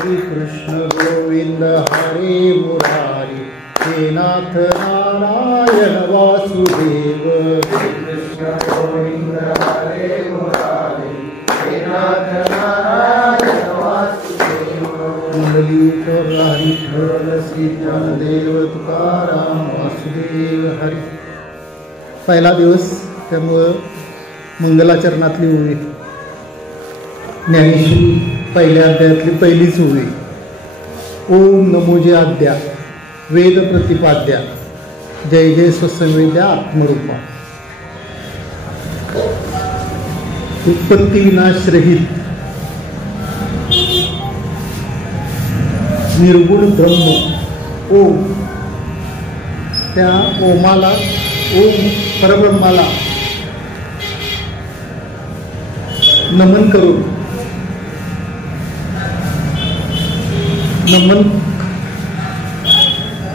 हरे कृष्ण गोविंद हरे मुरारी हे नाथ नारायण वासुदेव हरे कृष्ण गोविंद हरे मुरारी हे नाथ नारायण वासुदेव मंगलीकर हरिठल श्री ज्ञानदेव तुकाराम वासुदेव हरी. पहिला दिवस त्यामुळं मंगलाचरणातली ओवी ज्ञानेश्वरी पहिल्या अध्यायातली पहिलीच ओवी. ओम नमोजे आद्या वेद प्रतिपाद्या जय जय स्वसंवेद्या आत्मरूपा. उत्पत्ती विनाशरहित निर्गुण ब्रह्म ओम. त्या ओमाला ओम परब्रह्माला नमन करून नमन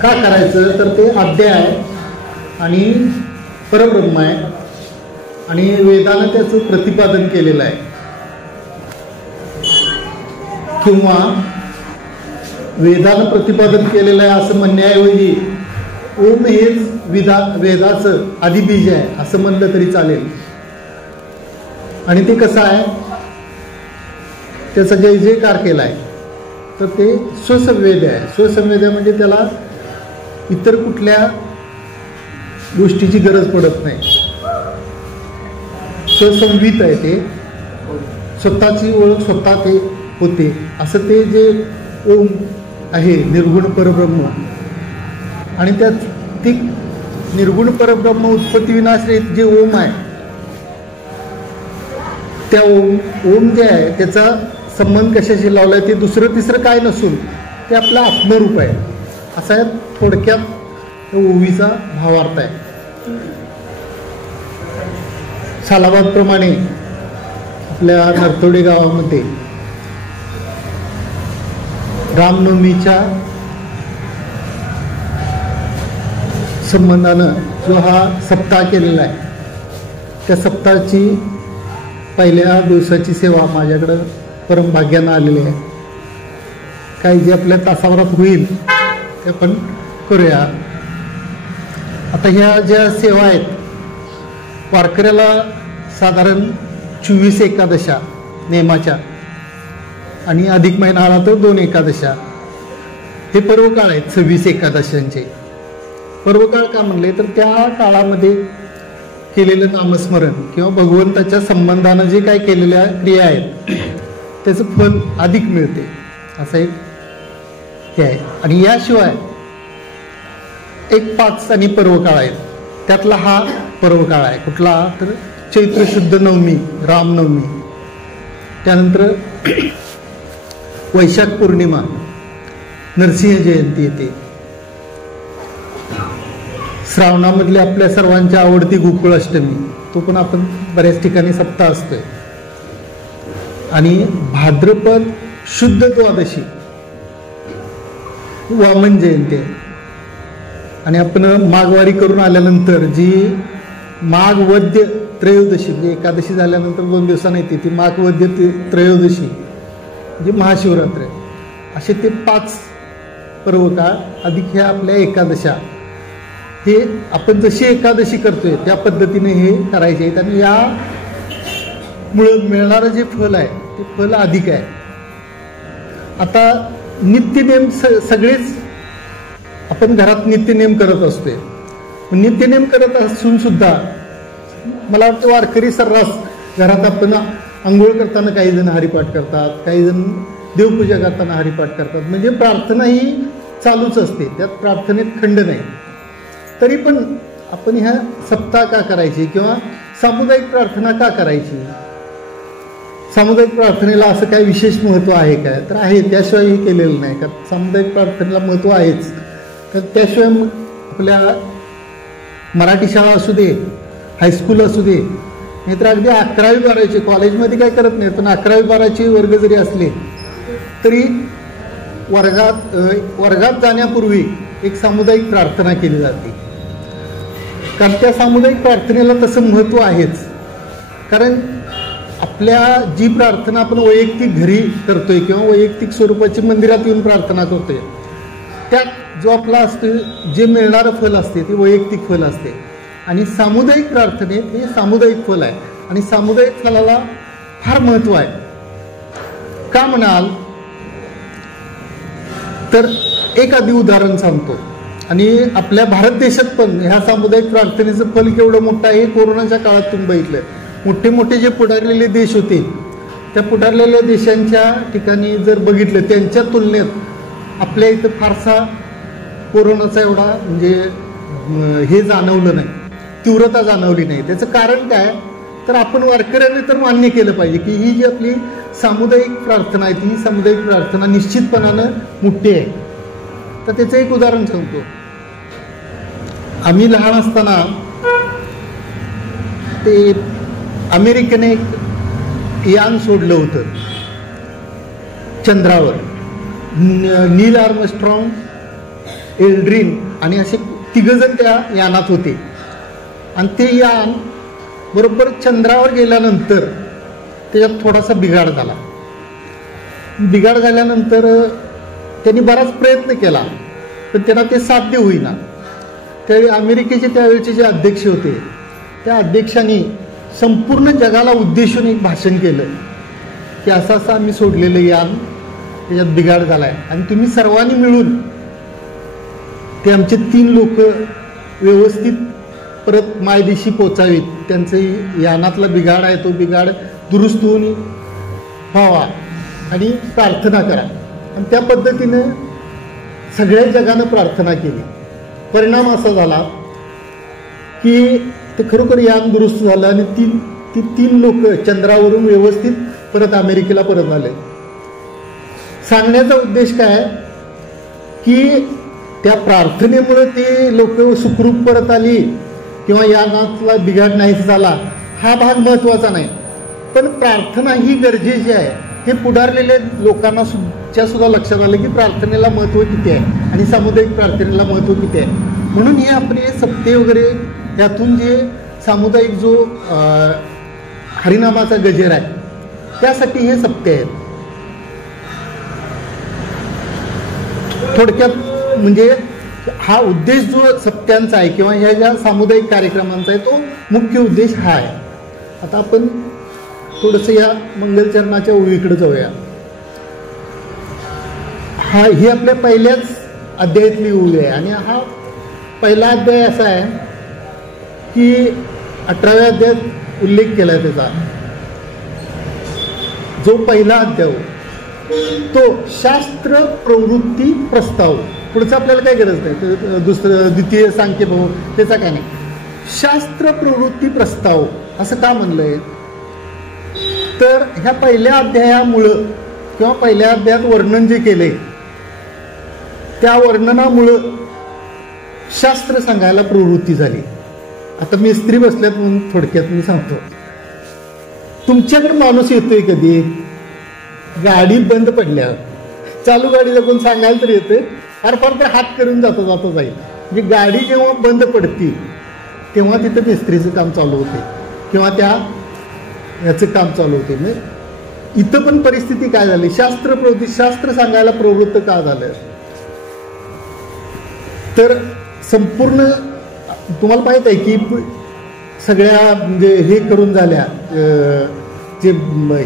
का करायचं तर ते आद्य आहे आणि परब्रह्म आहे आणि वेदानं त्याचं प्रतिपादन केलेलं आहे. किंवा वेदानं प्रतिपादन केलेलं आहे असं म्हणण्याऐवजी ओम हेच वेदाचं आदिबीज आहे असं म्हणलं तरी चालेल. आणि ते कसं आहे त्याचा जय जयकार केला आहे तर ते स्वसंवेद आहे. स्वसंवेद म्हणजे त्याला इतर कुठल्या गोष्टीची गरज पडत नाही. स्वसंवित आहे ते स्वतःची ओळख स्वतः ते होते असं ते जे ओम आहे निर्गुण परब्रह्म. आणि त्यात ती निर्गुण परब्रह्म उत्पत्ती विनाशरहित जे ओम आहे त्या ओम जे आहे त्याचा संबंध कशाशी लावला आहे ते दुसरं तिसरं काय नसून ते आपलं आत्मरूप आहे असा आहे थोडक्यात ओवीचा भावार्थ आहे. सालाबादप्रमाणे आपल्या नरतोडे गावामध्ये रामनवमीच्या संबंधानं जो हा सप्ताह केलेला आहे त्या सप्ताहाची पहिल्या दिवसाची सेवा माझ्याकडं परमभाग्यानं आलेली आहे. काही जे आपल्या तासाभरात होईल ते आपण करूया. आता ह्या ज्या सेवा आहेत वारकऱ्याला साधारण 24 एकादशा नेमाच्या आणि अधिक महिना आला तर 2 एकादशा हे पर्वकाळ आहेत. 26 एकादशांचे पर्वकाळ का म्हणले तर त्या काळामध्ये केलेलं नामस्मरण किंवा भगवंताच्या संबंधानं जे काय केलेल्या क्रिया आहेत त्याचं फल अधिक मिळते असं एक हे आहे. आणि याशिवाय एक 5 आणि पर्वकाळ आहेत त्यातला हा पर्वकाळ आहे. कुठला तर चैत्र शुद्ध नवमी रामनवमी, त्यानंतर वैशाख पौर्णिमा नरसिंह जयंती येते. श्रावणामधले आपल्या सर्वांच्या आवडती गोकुळ अष्टमी तो पण आपण बऱ्याच ठिकाणी सप्ताह असतोय. आणि भाद्रपद शुद्ध द्वादशी वामन जयंती आहे. आणि आपण माघवारी करून आल्यानंतर जी माघ वद्य त्रयोदशी म्हणजे एकादशी झाल्यानंतर 2 दिवसांनी येते ती माघ वद्य त्रयोदशी म्हणजे महाशिवरात्र. असे ते 5 पर्वकाळ अधिक ह्या आपल्या एकादशा हे आपण जशी एकादशी करतोय त्या पद्धतीने हे करायचे आहेत. आणि यामुळं मिळणारं जे फल आहे ते फल अधिक आहे. आता नित्यनेम सगळेच आपण घरात नित्यनेम करत असतोय. नित्यनेम करत असून सुद्धा मला वाटतं वारकरी सर्रास घरात आपण आंघोळ करताना काही जण हरिपाठ करतात, काही जण देवपूजा करताना हरिपाठ करतात. म्हणजे प्रार्थना ही चालूच असते, त्यात प्रार्थनेत खंड नाही. तरी पण आपण ह्या सप्ताह का करायची किंवा सामुदायिक प्रार्थना का करायची? सामुदायिक प्रार्थनेला असं काही विशेष महत्त्व आहे काय? तर आहे, त्याशिवाय हे केलेलं नाही. कारण सामुदायिक प्रार्थनेला महत्त्व आहेच. तर त्याशिवाय मग आपल्या मराठी शाळा असू दे, हायस्कूल असू दे, नाहीतर अगदी 11वी 12वी कॉलेजमध्ये काय करत नाही, पण 11वी 12वी वर्ग जरी असले तरी वर्गात जाण्यापूर्वी एक सामुदायिक प्रार्थना केली जाते. कारण त्या सामुदायिक प्रार्थनेला तसं महत्त्व आहेच. कारण आपल्या जी प्रार्थना आपण वैयक्तिक घरी करतोय किंवा वैयक्तिक स्वरूपाची मंदिरात येऊन प्रार्थना करतोय, त्यात जो आपला असतो जे मिळणारं फल असते ते वैयक्तिक फल असते, आणि सामुदायिक प्रार्थनेत हे सामुदायिक फल आहे. आणि सामुदायिक फलाला फार महत्त्व आहे. का म्हणाल तर एक आधी उदाहरण सांगतो. आणि आपल्या भारत देशात पण ह्या सामुदायिक प्रार्थनेचं फल केवढं मोठं आहे हे कोरोनाच्या काळात तुम्ही बघितलं. मोठे मोठे जे पुढारलेले देश होते त्या पुढारलेल्या देशांच्या ठिकाणी जर बघितलं, त्यांच्या तुलनेत आपल्या इथं फारसा कोरोनाचा एवढा म्हणजे हे जाणवलं नाही, तीव्रता जाणवली नाही. त्याचं कारण काय तर आपण वारकऱ्यांनी तर मान्य केलं पाहिजे की ही जी आपली सामुदायिक प्रार्थना आहे ही सामुदायिक प्रार्थना निश्चितपणानं मोठी आहे. तर त्याचं एक उदाहरण सांगतो. आम्ही लहान असताना ते अमेरिकेने एक यान सोडलं होतं चंद्रावर. नील आर्मस्ट्रॉंग, एल्ड्रिन आणि असे तिघजण त्या यानात होते. आणि ते यान बरोबर चंद्रावर गेल्यानंतर त्याच्यात थोडासा बिघाड झाला. बिघाड झाल्यानंतर त्यांनी बराच प्रयत्न केला पण त्यांना ते साध्य होईना. त्यावेळी अमेरिकेचे त्यावेळेचे जे अध्यक्ष होते त्या अध्यक्षांनी संपूर्ण जगाला उद्देशून एक भाषण केलं की असं असं आम्ही सोडलेलं यान त्याच्यात बिघाड झाला आहे आणि तुम्ही सर्वांनी मिळून ते आमचे 3 लोक व्यवस्थित परत मायदेशी पोचावीत, त्यांचं यानातला बिघाड आहे तो बिघाड दुरुस्त होऊन व्हावा आणि प्रार्थना करा. आणि त्या पद्धतीनं सगळ्या जगानं प्रार्थना केली. परिणाम असा झाला की ते खरोखर यान दुरुस्त झालं आणि ती 3 लोक चंद्रावरून व्यवस्थित परत अमेरिकेला परत आले. सांगण्याचा उद्देश काय की त्या प्रार्थनेमुळे ते लोक सुखरूप परत आली किंवा यानातला बिघाड नाहीच झाला हा भाग महत्त्वाचा नाही, पण प्रार्थना ही गरजेची आहे हे पुढारलेल्या लोकांना सुद्धा लक्षात आलं की प्रार्थनेला महत्त्व किती आहे आणि सामुदायिक प्रार्थनेला महत्त्व किती आहे. म्हणून हे आपले सप्ते वगैरे यातून जे सामुदायिक जो हरिनामाचा गजर आहे त्यासाठी हे सप्ते आहेत. थोडक्यात म्हणजे हा उद्देश जो सप्त्यांचा आहे किंवा ह्या ज्या सामुदायिक कार्यक्रमांचा आहे तो मुख्य उद्देश हा आहे. आता आपण थोडंसं या मंगलचरणाच्या ओळीकडे जाऊया. ही आपल्या पहिल्याच अध्यायातली ओळी आहे आणि हा पहिला अध्याय असा आहे की 18व्या अध्यायात उल्लेख केला आहे त्याचा. जो पहिला अध्याय तो शास्त्र प्रवृत्ती प्रस्ताव. पुढचं आपल्याला काय गरज नाही, दुसरं द्वितीय सांख्यभाव त्याचा काय नाही. शास्त्र प्रवृत्ती प्रस्ताव असं का म्हणलंय तर ह्या पहिल्या अध्यायामुळं किंवा पहिल्या अध्यायात वर्णन जे केले त्या वर्णनामुळं शास्त्र सांगायला प्रवृत्ती झाली. आता मी स्त्री बसल्यात म्हणून थोडक्यात मी सांगतो. तुमच्याकडे माणूस येतोय कधी गाडी बंद पडल्यावर, चालू गाडीला कोण सांगायला तर येते फार फार तर हात करून जाता जाता जाईल. म्हणजे गाडी जेव्हा बंद पडती तेव्हा तिथं मिस्त्रीचं काम चालू होते किंवा त्या याचं काम चालू होते. म्हणजे इथं पण परिस्थिती काय झाली, शास्त्र प्रवृत्ती शास्त्र सांगायला प्रवृत्त का झालं तर संपूर्ण तुम्हाला माहीत आहे की सगळ्या म्हणजे हे करून झाल्या जे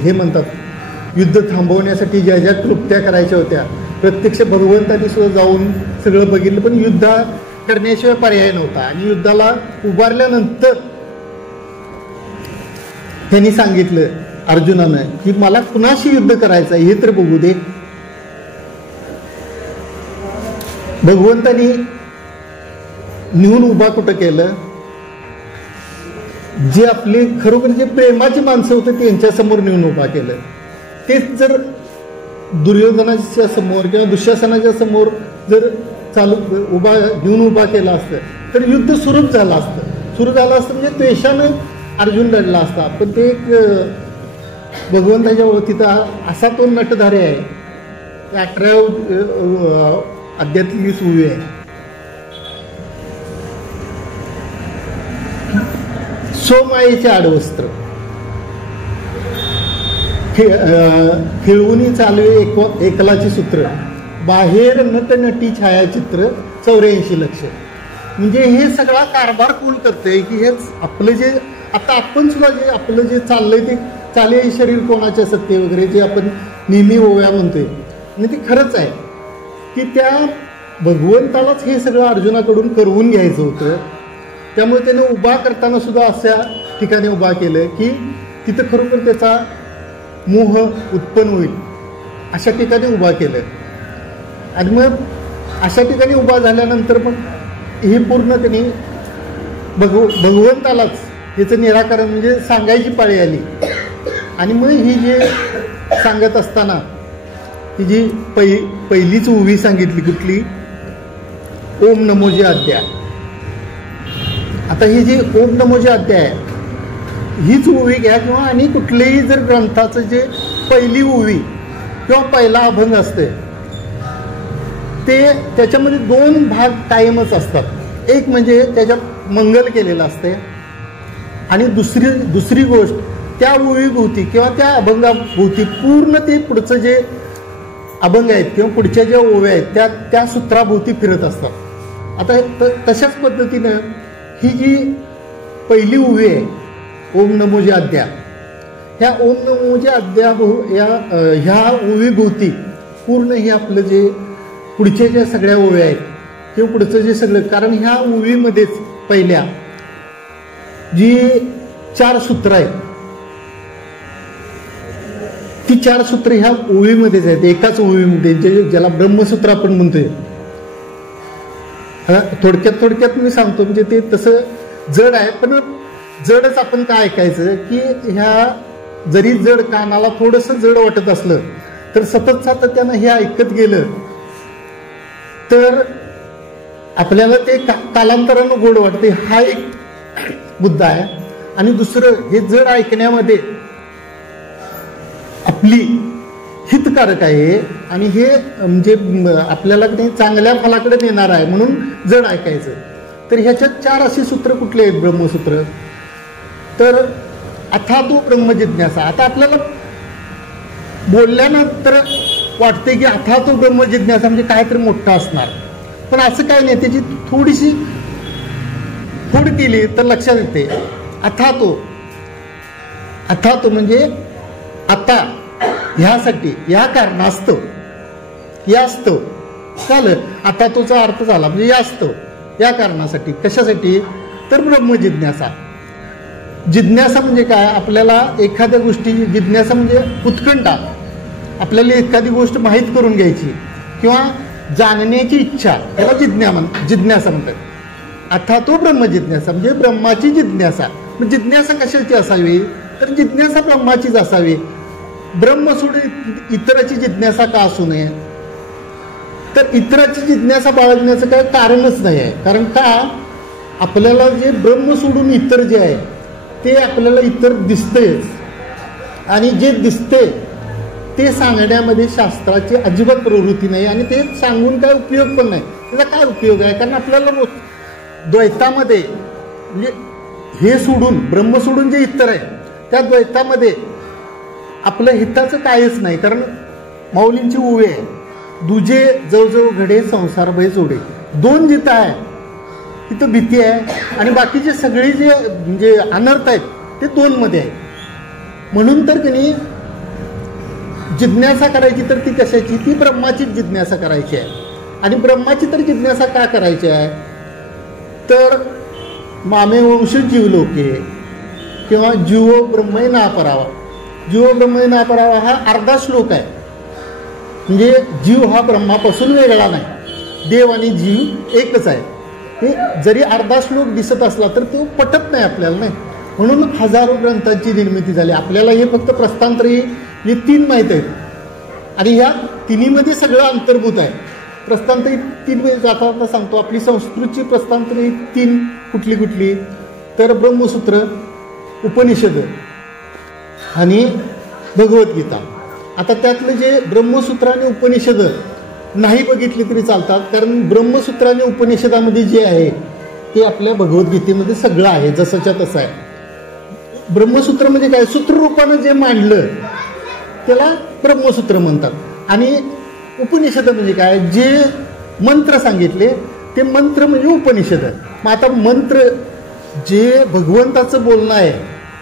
हे म्हणतात युद्ध थांबवण्यासाठी ज्या ज्या कृत्या करायच्या होत्या प्रत्यक्ष भगवंतांनी सुद्धा जाऊन सगळं बघितलं पण युद्ध करण्याशिवाय पर्याय नव्हता. आणि युद्धाला उभारल्यानंतर त्यांनी सांगितलं अर्जुनानं की मला कुणाशी युद्ध करायचं हे तर बघू दे. भगवंतानी नेऊन उभा कुठं केलं, जे आपले खरोखर जे प्रेमाची माणसं होते त्यांच्यासमोर नेऊन उभा केलं. तेच जर दुर्योधनाच्या समोर किंवा दुःशासनाच्या समोर जर उभा घेऊन उभा केला असतं तर युद्ध सुरूच झालं असतं म्हणजे द्वेषानं अर्जुन लढला असता. पण ते एक भगवंताच्या ओळखीचा असा तो नटधारे आहे. 18व्या अध्यायातली सुवी आहे. सोमायेचे आडवस्त्र खिळवूनी चालवे एकलाची सूत्र, बाहेर नट नटी छायाचित्र 84 लक्ष. म्हणजे हे सगळा कारभार कोण करतंय की हेच आपलं जे आता आपण सुद्धा जे आपलं जे चाललंय ते चाले शरीर कोणाच्या सत्य वगैरे जे आपण नेहमी ओव्या म्हणतोय आणि ते खरंच आहे की त्या भगवंतालाच हे सगळं अर्जुनाकडून करवून घ्यायचं होतं. त्यामुळे त्याने उभा करताना सुद्धा अशा ठिकाणी उभा केलं की तिथं खरोखर त्याचा मोह उत्पन्न होईल अशा ठिकाणी उभा केलं. आणि मग अशा ठिकाणी उभा झाल्यानंतर मग हे पूर्ण त्यांनी भगवंतालाच याचं निराकरण म्हणजे सांगायची पाळी आली. आणि मग ही जे सांगत असताना ही जी पहिलीच उवी सांगितली कुठली, ओम नमोजी अध्याय. आता ही जी ओम नमोजी अध्याय हीच उवी घ्या किंवा आणि कुठल्याही जर ग्रंथाचं जे पहिली उवी किंवा पहिला अभंग असते ते त्याच्यामध्ये 2 भाग कायमच असतात. एक म्हणजे त्याच्यात मंगल केलेलं असते आणि दुसरी गोष्ट त्या ओवीभोवती किंवा त्या अभंगाभोवती पूर्ण ते पुढचं जे अभंग आहेत किंवा पुढच्या ज्या ओव्या आहेत त्या सूत्राभोवती फिरत असतात. आता तशाच पद्धतीनं ही जी पहिली ओवी आहे ओम नमोजी अध्याय, ह्या ओम नमोजी अध्याय ह्या ओवीभोवती पूर्ण हे आपलं जे पुढच्या ज्या सगळ्या ओव्या आहेत किंवा पुढचं जे सगळं, कारण ह्या ओवीमध्येच पहिल्या जी 4 सूत्र आहेत ती 4 सूत्र ह्या ओवीमध्येच आहेत, एकाच ओवीमध्ये ज्याला ब्रह्मसूत्र आपण म्हणतोय. थोडक्यात मी सांगतो म्हणजे ते तसं जड आहे, पण जडच आपण काय ऐकायचं की ह्या जरी जड कानाला थोडंसं जड वाटत असलं तर सतत सातत्यानं हे ऐकत गेलं तर आपल्याला ते कालांतरानं गोड वाटते. हा एक मुद्दा आहे. आणि दुसरं हे जड ऐकण्यामध्ये आपली हितकारक आहे आणि हे म्हणजे आपल्याला चांगल्या फलाकडे नेणार आहे म्हणून जड ऐकायचं. तर ह्याच्यात 4 अशी सूत्र कुठले आहेत ब्रह्मसूत्र, तर अथातो ब्रह्मजिज्ञासा. आता आपल्याला बोलल्यानंतर वाटते की अथातो ब्रह्मजिज्ञासा म्हणजे काहीतरी मोठं असणार, पण असं काय नाही. त्याची थोडीशी फोड केली तर लक्षात येते. अथातो म्हणजे आता ह्यासाठी या कारणास्तव यास्तव झालं. आता तोचा अर्थ झाला म्हणजे यास्तव या कारणासाठी. कशासाठी तर ब्रह्मजिज्ञासा. जिज्ञासा म्हणजे काय, आपल्याला एखाद्या गोष्टीची जिज्ञासा म्हणजे उत्कंठा, आपल्याला एखादी गोष्ट माहीत करून घ्यायची किंवा जाणण्याची इच्छा, त्याला जिज्ञासा म्हणतात. अथातो ब्रह्मजिज्ञासा म्हणजे ब्रह्माची जिज्ञासा. जिज्ञासा कशाची असावी तर जिज्ञासा ब्रह्माचीच असावी. ब्रह्म सोडून इतराची जिज्ञासा का असू नये, तर इतराची जिज्ञासा बाळगण्याचं काही कारणच नाही आहे. कारण का आपल्याला जे ब्रह्म सोडून इतर जे आहे ते आपल्याला इतर दिसतेच आणि जे दिसते ते सांगण्यामध्ये शास्त्राची अजिबात प्रवृत्ती नाही आणि ते सांगून काय उपयोग पण नाही. त्याचा काय उपयोग आहे, कारण आपल्याला द्वैतामध्ये म्हणजे हे सोडून ब्रह्म सोडून जे इतर आहे त्या द्वैतामध्ये आपलं हिताचं कायच नाही. कारण माऊलींची उवे आहे, दुजे जवळजवळ घडे संसार भय जोडे. 2 जिथं आहे तिथं भीती आहे आणि बाकीचे सगळे जे म्हणजे अनर्थ आहेत ते 2 मध्ये आहे. म्हणून तर त्यांनी जिज्ञासा करायची तर ती कशाची, ती ब्रह्माचीच जिज्ञासा करायची आहे. आणि ब्रह्माची तर जिज्ञासा का करायची आहे तर मामे वंश जीवलोके किंवा जीवो ब्रह्मय ना परावा. जीव ब्रह्मय ना परावा हा अर्धा श्लोक आहे. म्हणजे जीव हा ब्रह्मापासून वेगळा नाही, देव आणि जीव एकच आहे. हे जरी अर्धा श्लोक दिसत असला तर तो पटत नाही आपल्याला, नाही. म्हणून हजारो ग्रंथांची निर्मिती झाली. आपल्याला हे फक्त प्रस्थांतर हे 3 माहीत आहेत आणि ह्या तिन्हीमध्ये सगळं अंतर्भूत आहे. प्रस्थांतर 3 मध्ये जाता सांगतो. आपली संस्कृतची प्रस्थांतर 3 कुठली तर ब्रह्मसूत्र, उपनिषद आणि भगवद्गीता. आता त्यातलं जे ब्रह्मसूत्र आणि उपनिषद नाही बघितली तरी चालतात, कारण ब्रह्मसूत्र आणि उपनिषदामध्ये जे आहे ते आपल्या भगवद्गीतेमध्ये सगळं आहे, जसंच्या तसं आहे. ब्रह्मसूत्र म्हणजे काय, सूत्ररूपानं जे मांडलं त्याला ब्रह्मसूत्र म्हणतात. आणि उपनिषद म्हणजे काय, जे मंत्र सांगितले ते मंत्र म्हणजे उपनिषद. मग आता मंत्र जे भगवंताचं बोलणं आहे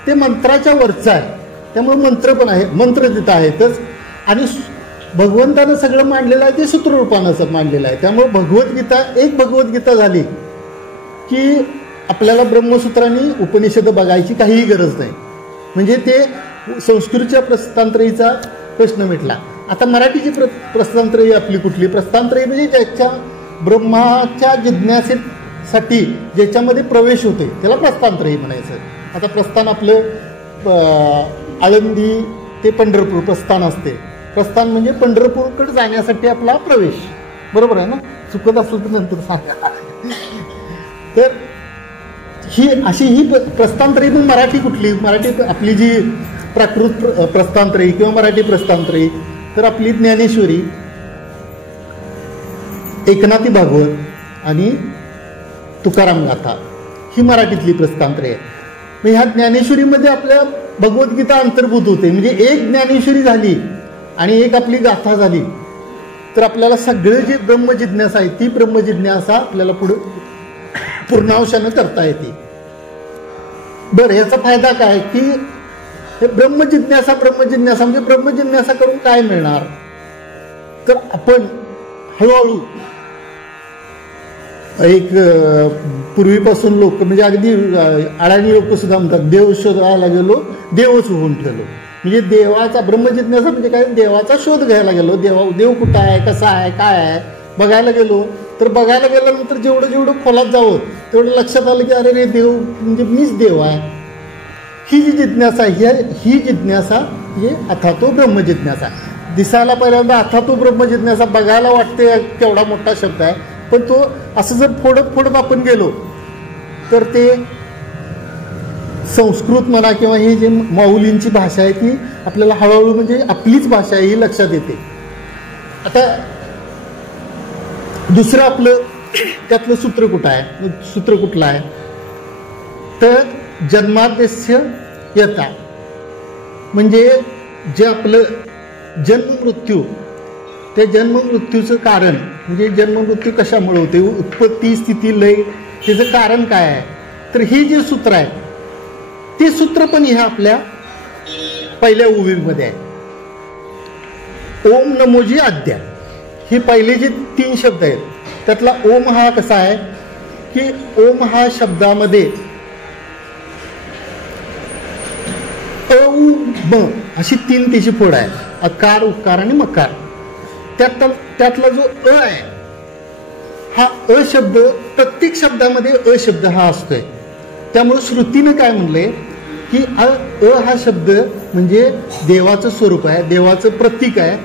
ते मंत्राच्या वरचं आहे, त्यामुळे मंत्र पण आहे, मंत्र तिथं आहेतच. आणि भगवंतानं सगळं मांडलेलं आहे ते सूत्ररूपानं मांडलेलं आहे. त्यामुळे भगवद्गीता, एक भगवद्गीता झाली की आपल्याला ब्रह्मसूत्रांनी उपनिषद बघायची काहीही गरज नाही. म्हणजे ते संस्कृतच्या प्रस्तांत्रयीचा प्रश्न मिटला. आता मराठीची प्रस्तांत्रयी आपली कुठली? प्रस्तांत्रयी म्हणजे ज्याच्या ब्रह्माच्या जिज्ञासेसाठी ज्याच्यामध्ये प्रवेश होते त्याला प्रस्तांत्रयी म्हणायचं. आता प्रस्थान आपलं आळंदी ते पंढरपूर प्रस्थान असते. प्रस्थान म्हणजे पंढरपूरकडे जाण्यासाठी आपला प्रवेश, बरोबर आहे ना? चुकत असलं तर नंतर सांगा. तर ही अशी ही प्रस्थानत्रयी. पण मराठी कुठली? मराठी आपली जी प्राकृत प्रस्थानत्रयी किंवा मराठी प्रस्थानत्रयी, तर आपली ज्ञानेश्वरी, एकनाथी भागवत आणि तुकाराम गाथा ही मराठीतली प्रस्थानत्रयी आहे. मग ह्या ज्ञानेश्वरीमध्ये आपल्या भगवद्गीता अंतर्भूत होते. म्हणजे एक ज्ञानेश्वरी झाली आणि एक आपली गाथा झाली तर आपल्याला सगळे जे ब्रह्मजिज्ञासा आहे ती ब्रह्मजिज्ञासा आपल्याला पुढे पूर्णांशानं करता येते. बरं, याचा फायदा काय की हे ब्रह्मजिज्ञासा म्हणजे ब्रह्मजिज्ञासा करून काय मिळणार? तर आपण हळूहळू एक पूर्वीपासून लोक म्हणजे अगदी अडाणी लोक सुद्धा म्हणतात देव शोधायला गेलो देवच होऊन ठेवलो. म्हणजे देवाचा ब्रह्मजिज्ञासा म्हणजे काय, देवाचा शोध घ्यायला गेलो. देव कुठं आहे, कसा आहे, काय आहे बघायला गेलो. तर बघायला गेल्यानंतर जेवढं खोलात जावं तेवढं लक्षात आलं की अरे रे देव म्हणजे मीच देव आहे. ही जी जिज्ञासा आहे ही जिज्ञासा म्हणजे अथातो ब्रह्मजिज्ञासा. दिसायला पहिल्यांदा अथातो ब्रह्मजिज्ञासा बघायला वाटते केवढा मोठा शब्द आहे, पण तो असं जर फोडत आपण गेलो तर ते संस्कृत म्हणा किंवा ही जी माऊलींची भाषा आहे ती आपल्याला हळूहळू म्हणजे आपलीच भाषा आहे ही लक्षात येते. आता दुसरं आपलं त्यातलं सूत्र कुठं आहे? सूत्र कुठलं आहे तर जन्माद्यस्य यथा, म्हणजे जे आपलं जन्ममृत्यू, त्या जन्ममृत्यूचं कारण म्हणजे जन्ममृत्यू कशामुळे होते, उत्पत्ती स्थिती लय, त्याचं कारण काय आहे. तर हे जे सूत्र आहे ते सूत्र पण ह्या आपल्या पहिल्या ओवीमध्ये आहे. ओम नमोजी आद्या हे पहिले जे 3 शब्द आहेत त्यातला ओम हा कसा आहे की ओम हा शब्दामध्ये अ उ ब अशी 3 त्याची फोड आहे, अकार उकार आणि मकार. त्यातला जो अ आहे हा अ शब्द प्रत्येक शब्दामध्ये अ शब्द हा असतोय. त्यामुळे श्रुतीनं काय म्हणलंय की अ हा शब्द म्हणजे देवाचं स्वरूप आहे, देवाचं प्रतीक आहे,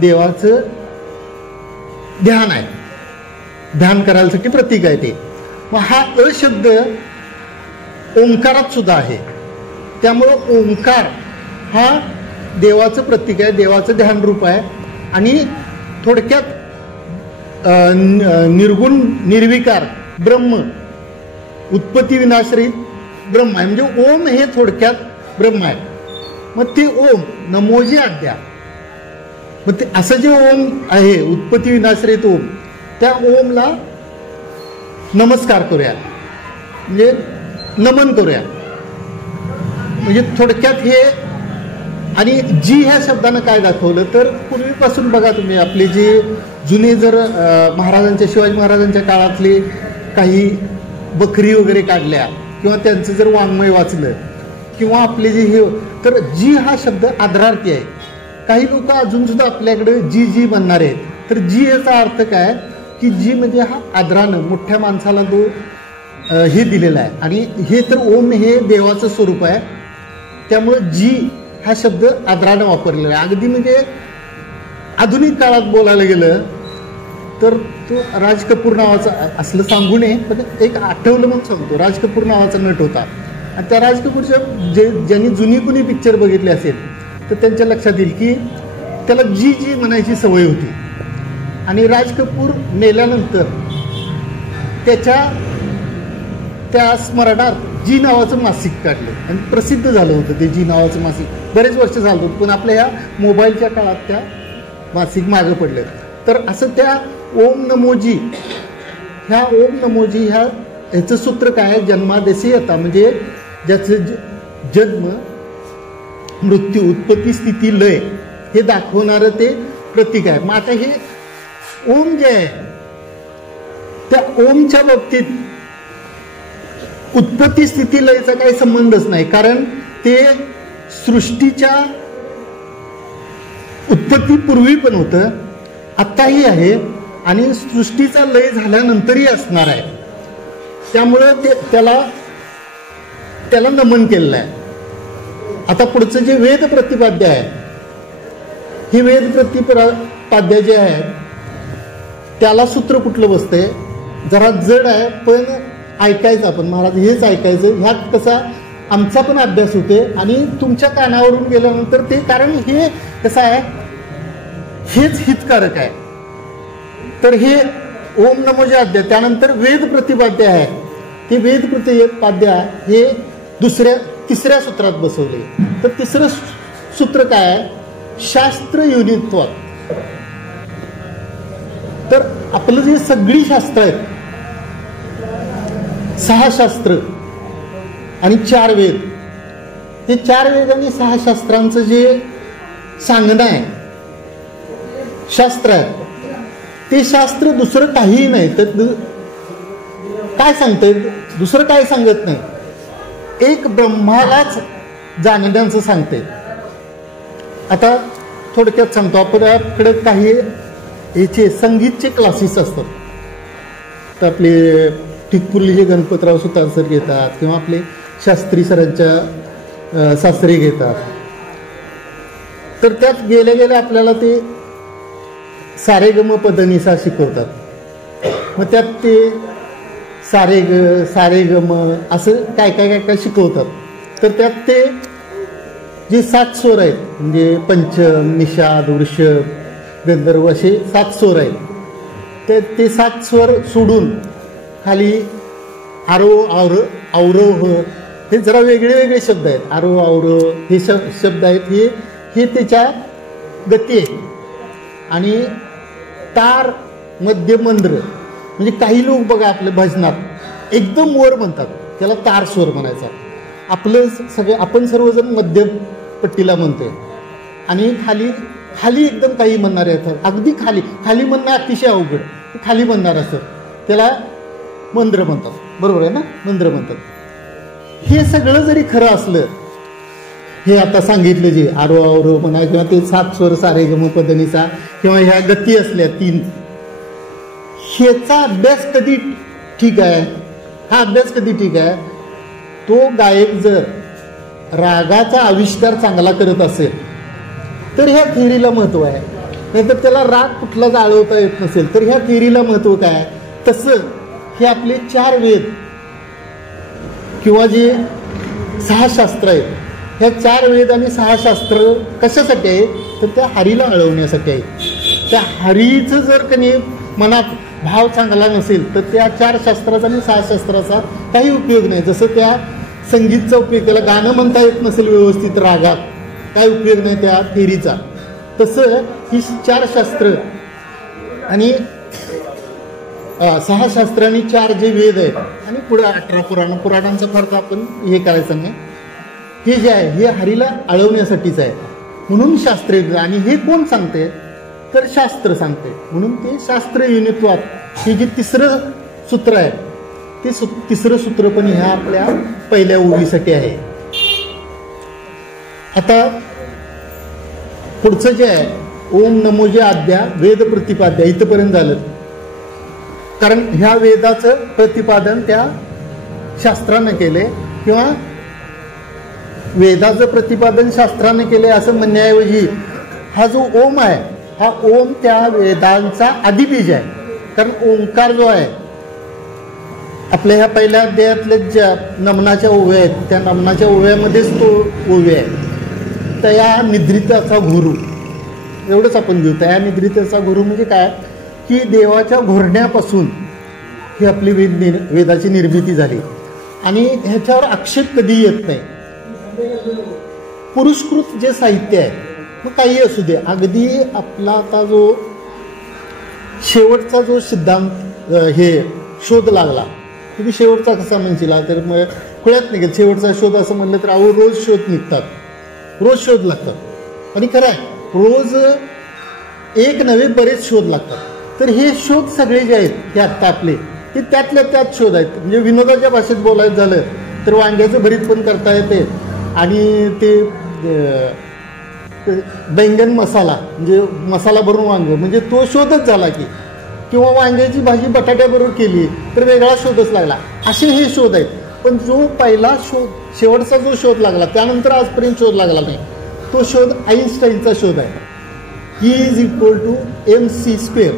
देवाचं ध्यान आहे, ध्यान करायसाठी प्रतीक आहे ते. मग हा अ शब्द ओंकारात सुद्धा आहे. त्यामुळं ओंकार हा देवाचं प्रतीक आहे, देवाचं ध्यान रूप आहे. आणि थोडक्यात निर्गुण निर्विकार ब्रह्म, उत्पत्ती विनाशरहित ब्रह्म आहे. म्हणजे ओम हे थोडक्यात ब्रह्म आहे. मग ते ओम नमोजी आद्या, मग ते असं जे ओम आहे उत्पत्ती विनाशरहित ओम, त्या ओमला नमस्कार करूया म्हणजे नमन करूया. म्हणजे थोडक्यात हे. आणि जी ह्या शब्दानं काय दाखवलं तर पूर्वीपासून बघा तुम्ही आपले जे जुने जर महाराजांच्या शिवाजी महाराजांच्या काळातले काही बकरी वगैरे काढल्या किंवा त्यांचं जर वाङ्मय वाचलं किंवा आपले जे हे, तर जी हा शब्द आदरार्थी आहे. काही लोक अजून सुद्धा आपल्याकडे जी जी म्हणणारे आहेत. तर जी याचा अर्थ काय की जी म्हणजे हा आदरानं मोठ्या माणसाला तो हे दिलेला आहे. आणि हे तर ओम हे देवाचं स्वरूप आहे. त्यामुळं जी हा शब्द आदरानं वापरलेला आहे. अगदी म्हणजे आधुनिक काळात बोलायला गेलं तर तो राज कपूर नावाचा, असलं सांगू नये पण एक आठवलं म्हणून सांगतो, राज कपूर नावाचा नट होता. आणि त्या राज कपूरच्या ज्यांनी जुनी कुणी पिक्चर बघितले असेल तर त्यांच्या लक्षात येईल की त्याला जी जी म्हणायची सवय होती. आणि राज कपूर मेल्यानंतर त्याच्या त्या स्मरणार्थ जी नावाचं मासिक काढलं आणि प्रसिद्ध झालं होतं ते जी नावाचं मासिक. बरेच वर्ष झालं होतं, पण आपल्या ह्या मोबाईलच्या काळात त्या मासिक मागं पडले. तर असं त्या ओम नमोजी, ह्या ओम नमोजी ह्याचं सूत्र काय आहे? जन्मादेशी येता, म्हणजे ज्याचं जन्म मृत्यू उत्पत्ती स्थिती लय हे दाखवणारं ते प्रतीक आहे. मग आता हे ओम जे आहे त्या ओमच्या बाबतीत उत्पत्ती स्थिती लयचा काही संबंधच नाही, कारण ते सृष्टीच्या उत्पत्तीपूर्वी पण होतं, आत्ताही आहे आणि सृष्टीचा लय झाल्यानंतरही असणार आहे. त्यामुळं त्याला नमन केलेलं आहे. आता पुढचं जे वेद प्रतिपाद्य आहे, हे वेद प्रतिपाद्य जे आहे त्याला सूत्र कुठलं बसतंय? जरा जड आहे, पण ऐकायचं आपण. महाराज हेच ऐकायचं. ह्यात कसा आमचा पण अभ्यास होते आणि तुमच्या कानावरून गेल्यानंतर ते, कारण हे कसं आहे, हेच हितकारक आहे. तर हे ओम नमो जे अध्याय, त्यानंतर वेद प्रतिपाद्य आहे. ते वेद प्रतिपाद्य हे तिसऱ्या सूत्रात बसवले. तर तिसरं सूत्र काय आहे? शास्त्र युनित्वात. तर आपलं जे सगळी शास्त्र आहेत, 6 शास्त्र आणि 4 वेद, हे 4 वेद आणि 6 शास्त्रांचं जे सांगणं आहे, शास्त्र आहे, ते शास्त्र दुसरं काहीही नाही. तर काय सांगतंय? दुसरं काय सांगत नाही, एक ब्रह्मालाच जाणण्याचं सांगते. आता थोडक्यात सांगतो. आपल्याकडे काही याचे संगीतचे क्लासेस असतात. तर आपले टिकपुर्लीचे गणपतराव सुतार सर घेतात किंवा आपले शास्त्री सरांच्या सासरे घेतात. तर त्यात गेल्या गेल्या आपल्याला ते सारेगम पदनिसा शिकवतात. मग त्यात ते सारेगम असं काय काय काय शिकवतात. तर त्यात ते जे 7 स्वर आहेत, म्हणजे पंचम, निषाद, वृषभ, गंधर्व असे 7 स्वर आहेत. ते 7 स्वर सोडून खाली आरोह हे जरा वेगळे वेगळे शब्द आहेत. आरोह हे शब्द आहेत. हे त्याच्या गती आहे. आणि तार, मध्य, मंद्र, म्हणजे काही लोक बघा आपल्या भजनात एकदम वर म्हणतात, त्याला तार स्वर म्हणायचा. आपण सर्वजण मध्य पट्टीला म्हणतोय. आणि खाली एकदम काही म्हणणारे असतात. अगदी खाली म्हणणं अतिशय अवघड. खाली म्हणणार असं त्याला मंद्र म्हणतात. बरोबर आहे ना? मंद्र म्हणतात. हे सगळं जरी खरं असलं, हे आता सांगितलं जे आरोह म्हणा किंवा ते 7 स्वर सारेगम पदनिसा किंवा ह्या गती असल्या 3, ह्याचा अभ्यास कधी ठीक आहे? हा अभ्यास कधी ठीक आहे? तो गायक जर रागाचा आविष्कार चांगला करत असेल तर ह्या थिअरीला महत्त्व आहे. नाहीतर त्याला राग कुठला जाळवता येत नसेल तर ह्या थिअरीला महत्त्व काय? तसं हे आपले 4 वेद किंवा जे 6 शास्त्र आहेत, ह्या 4 वेद आणि 6 शास्त्र कशासाठी आहे? तर त्या हरीला अळवण्यासाठी आहे. त्या हरीचं जर कधी मनात भाव चांगला नसेल तर त्या 4 शास्त्राचा आणि 6 शास्त्राचा काही उपयोग नाही. जसं त्या संगीतचा उपयोग, त्याला गाणं म्हणता येत नसेल व्यवस्थित रागात, काय उपयोग नाही त्या थिअरीचा. तसं ही 4 शास्त्र आणि 6 शास्त्र आणि 4 जे वेद आहेत आणि पुढे 18 पुराणांचा फरक आपण हे करायचं नाही. हे जे आहे हे हरीला अळवण्यासाठीच आहे. म्हणून शास्त्र. आणि हे कोण सांगते? तर शास्त्र सांगते. म्हणून ते शास्त्र युनित्वात हे जे तिसरं सूत्र आहे, ते तिसरं सूत्र पण ह्या आपल्या पहिल्या ओळीसाठी आहे. आता पुढचं जे आहे ओम नमो जे आद्या वेद प्रतिपाद्य इथपर्यंत झालं. कारण ह्या वेदाचं प्रतिपादन त्या शास्त्रानं केले किंवा वेदाचं प्रतिपादन शास्त्राने केले असं म्हणण्याऐवजी हा जो ओम आहे हा ओम त्या वेदांचा आदिबीज आहे. कारण ओंकार जो आहे आपल्या ह्या पहिल्या अध्यायातले ज्या नमनाच्या ओव्या आहेत त्या नमनाच्या ओव्यामध्येच तो ओव्या आहे. तया निद्रिताचा गुरु, एवढंच आपण घेऊ. तया निद्रिताचा गुरु म्हणजे काय की देवाच्या घोरण्यापासून ही आपली वेदाची निर्मिती झाली. आणि ह्याच्यावर आक्षेप कधी येत नाही. पुरस्कृत जे साहित्य आहे, मग काही असू दे, अगदी आपला आता जो शेवटचा जो सिद्धांत हे शोध लागला, तुम्ही शेवटचा कसा म्हणशीला तर मग खुळ्यात निघेल. शेवटचा शोध असं म्हणलं तर अहो रोज शोध निघतात, रोज शोध लागतात. आणि खरं आहे, रोज एक नवे बरेच शोध लागतात. तर हे शोध सगळे जे आहेत हे आत्ता आपले ते त्यातल्या त्यात शोध आहेत. म्हणजे विनोदाच्या भाषेत बोलायचं झालं तर वांग्याचं भरीत पण करता येते, आणि ते बैंगन मसाला म्हणजे मसाला भरून वांग म्हणजे तो शोधच झाला की, किंवा वांग्याची भाजी बटाट्याबरोबर केली तर वेगळा शोधच लागला. असे हे शोध आहेत. पण जो पहिला शोध, शेवटचा जो शोध लागला त्यानंतर आजपर्यंत शोध लागला नाही, तो शोध आईन्स्टाईनचा शोध आहे. E=mc².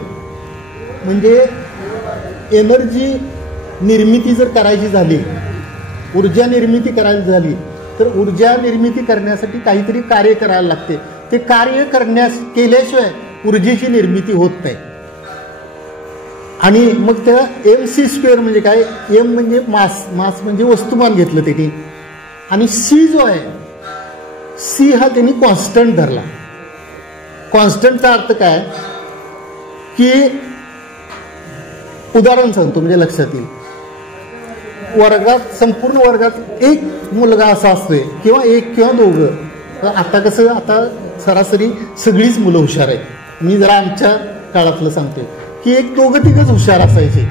म्हणजे एनर्जी निर्मिती जर करायची झाली, ऊर्जा निर्मिती करायची झाली, तर ऊर्जा निर्मिती करण्यासाठी काहीतरी कार्य करायला लागते. ते कार्य केल्याशिवाय ऊर्जेची निर्मिती होत नाही. आणि मग त्या mc² म्हणजे काय, एम म्हणजे मास, मास म्हणजे वस्तुमान घेतलं त्यांनी, आणि सी जो आहे, सी हा त्यांनी कॉन्स्टंट धरला. कॉन्स्टंटचा अर्थ काय की, उदाहरण सांगतो म्हणजे लक्षात येईल. वर्गात, संपूर्ण वर्गात एक मुलगा असा असतोय किंवा एक किंवा दोघं. तर आता कसं, आता सरासरी सगळीच मुलं हुशार आहेत. मी जरा आमच्या काळातलं सांगतोय की एक दोघं तिघच हुशार असायचे,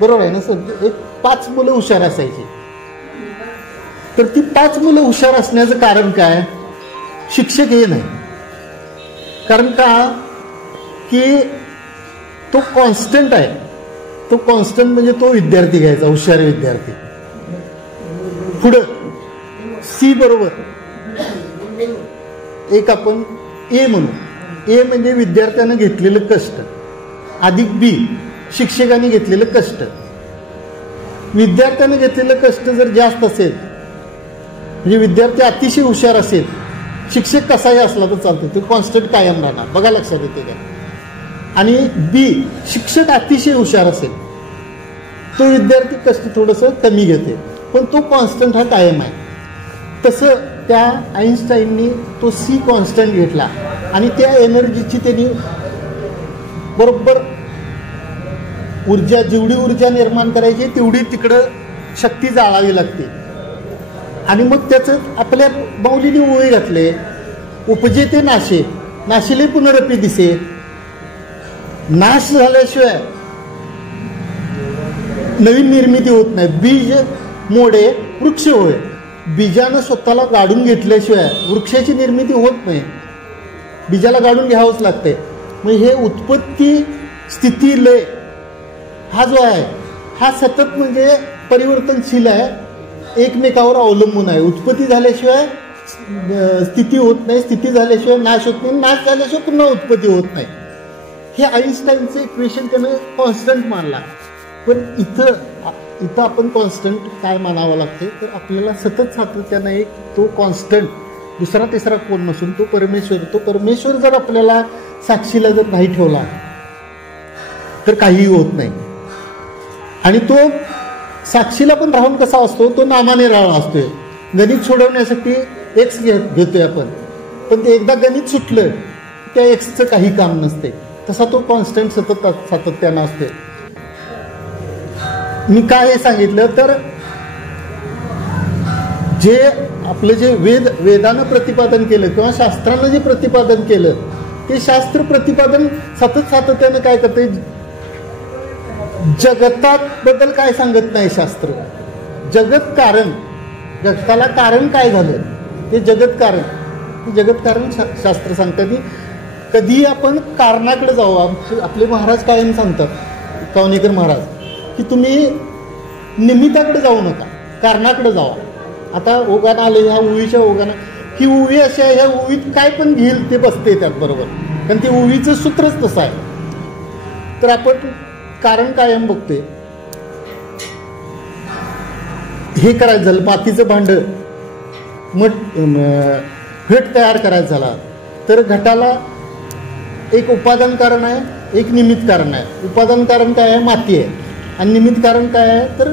बरोबर आहे ना सर. एक 5 मुलं हुशार असायची. तर ती 5 मुलं हुशार असण्याचं कारण काय, शिक्षक हे नाही. कारण का की तो कॉन्स्टंट आहे. तो कॉन्स्टंट म्हणजे तो विद्यार्थी घ्यायचा, हुशार विद्यार्थी. पुढं सी बरोबर एक आपण ए म्हणू. ए म्हणजे विद्यार्थ्यानं घेतलेलं कष्ट, अधिक बी शिक्षकांनी घेतलेलं कष्ट. विद्यार्थ्यानं घेतलेलं कष्ट जर जास्त असेल, म्हणजे विद्यार्थी अतिशय हुशार असेल, शिक्षक कसाही असला तर चालतो, तो कॉन्स्टंट कायम राहणार. बघा लक्षात येते काय. आणि बी शिक्षक अतिशय हुशार असेल, तो विद्यार्थी कष्ट थोडंसं कमी घेते, पण तो कॉन्स्टंट हा कायम आहे. तसं त्या आईन्स्टाईननी तो सी कॉन्स्टंट घेतला आणि त्या एनर्जीची त्यांनी बरोबर ऊर्जा, जेवढी ऊर्जा निर्माण करायची तेवढी तिकडं शक्ती जाळावी लागते. आणि मग त्याचं आपल्या माऊलीने ओळी घातले, उपजे ते नाशे, नाशिले पुनरपी दिसे. नाश झाल्याशिवाय नवीन निर्मिती होत नाही. बीज मोडे वृक्ष होय. बीजानं स्वतःला गाडून घेतल्याशिवाय वृक्षाची निर्मिती होत नाही. बीजाला गाडून घ्यावंच लागते. मग हे उत्पत्ती, स्थिती, लय हा जो आहे हा सतत म्हणजे परिवर्तनशील आहे, एकमेकावर अवलंबून आहे. उत्पत्ती झाल्याशिवाय स्थिती होत नाही, स्थिती झाल्याशिवाय नाश होत नाही, नाश झाल्याशिवाय पुन्हा उत्पत्ती होत नाही. हे आईन्स्टाईनचं इक्वेशन त्यानं कॉन्स्टंट मानला. पण इथं आपण कॉन्स्टंट काय मानावं लागते, तर आपल्याला सतत सातत्यानं एक तो कॉन्स्टंट, दुसरा तिसरा कोण नसून तो परमेश्वर. तो परमेश्वर जर आपल्याला साक्षीला जर नाही ठेवला तर काहीही होत नाही. आणि तो साक्षीला पण राहून कसा असतो, तो नामाने राहून असतोय. गणित सोडवण्यासाठी एक्स घेतोय आपण, पण ते एकदा गणित सुटलं त्या एक्सचं काही काम नसते. तसा तो कॉन्स्टंट सतत सातत्यानं असते. मी काय हे सांगितलं तर जे आपलं जे वेदानं प्रतिपादन केलं किंवा शास्त्रानं जे प्रतिपादन केलं, ते शास्त्र प्रतिपादन सतत सातत्यानं काय करते, जगताबद्दल काय सांगत नाही शास्त्र. जगत कारण, जगताला कारण काय झालं ते जगत कारण, जगत कारण शास्त्र सांगतात. कधी आपण कारणाकडे जाऊ. आपले महाराज कायम सांगतात, कवनेकर महाराज, की तुम्ही निमित्ताकडे जाऊ नका, कारणाकडे जावा. आता ओघानं आले, ह्या उवीच्या ओघानं, ही उवी अशी आहे, ह्या उवीत काय पण घेईल ते बसते त्यात बरोबर, कारण ते उवीचं सूत्रच तसं आहे. तर आपण कारण कायम बघतोय. हे करायचं झालं, मातीचं भांड घट तयार करायचं झाला तर घटाला एक उपादान कारण आहे, एक निमित्त कारण आहे. उपादान कारण काय आहे, माती आहे, आणि निमित्त कारण काय आहे तर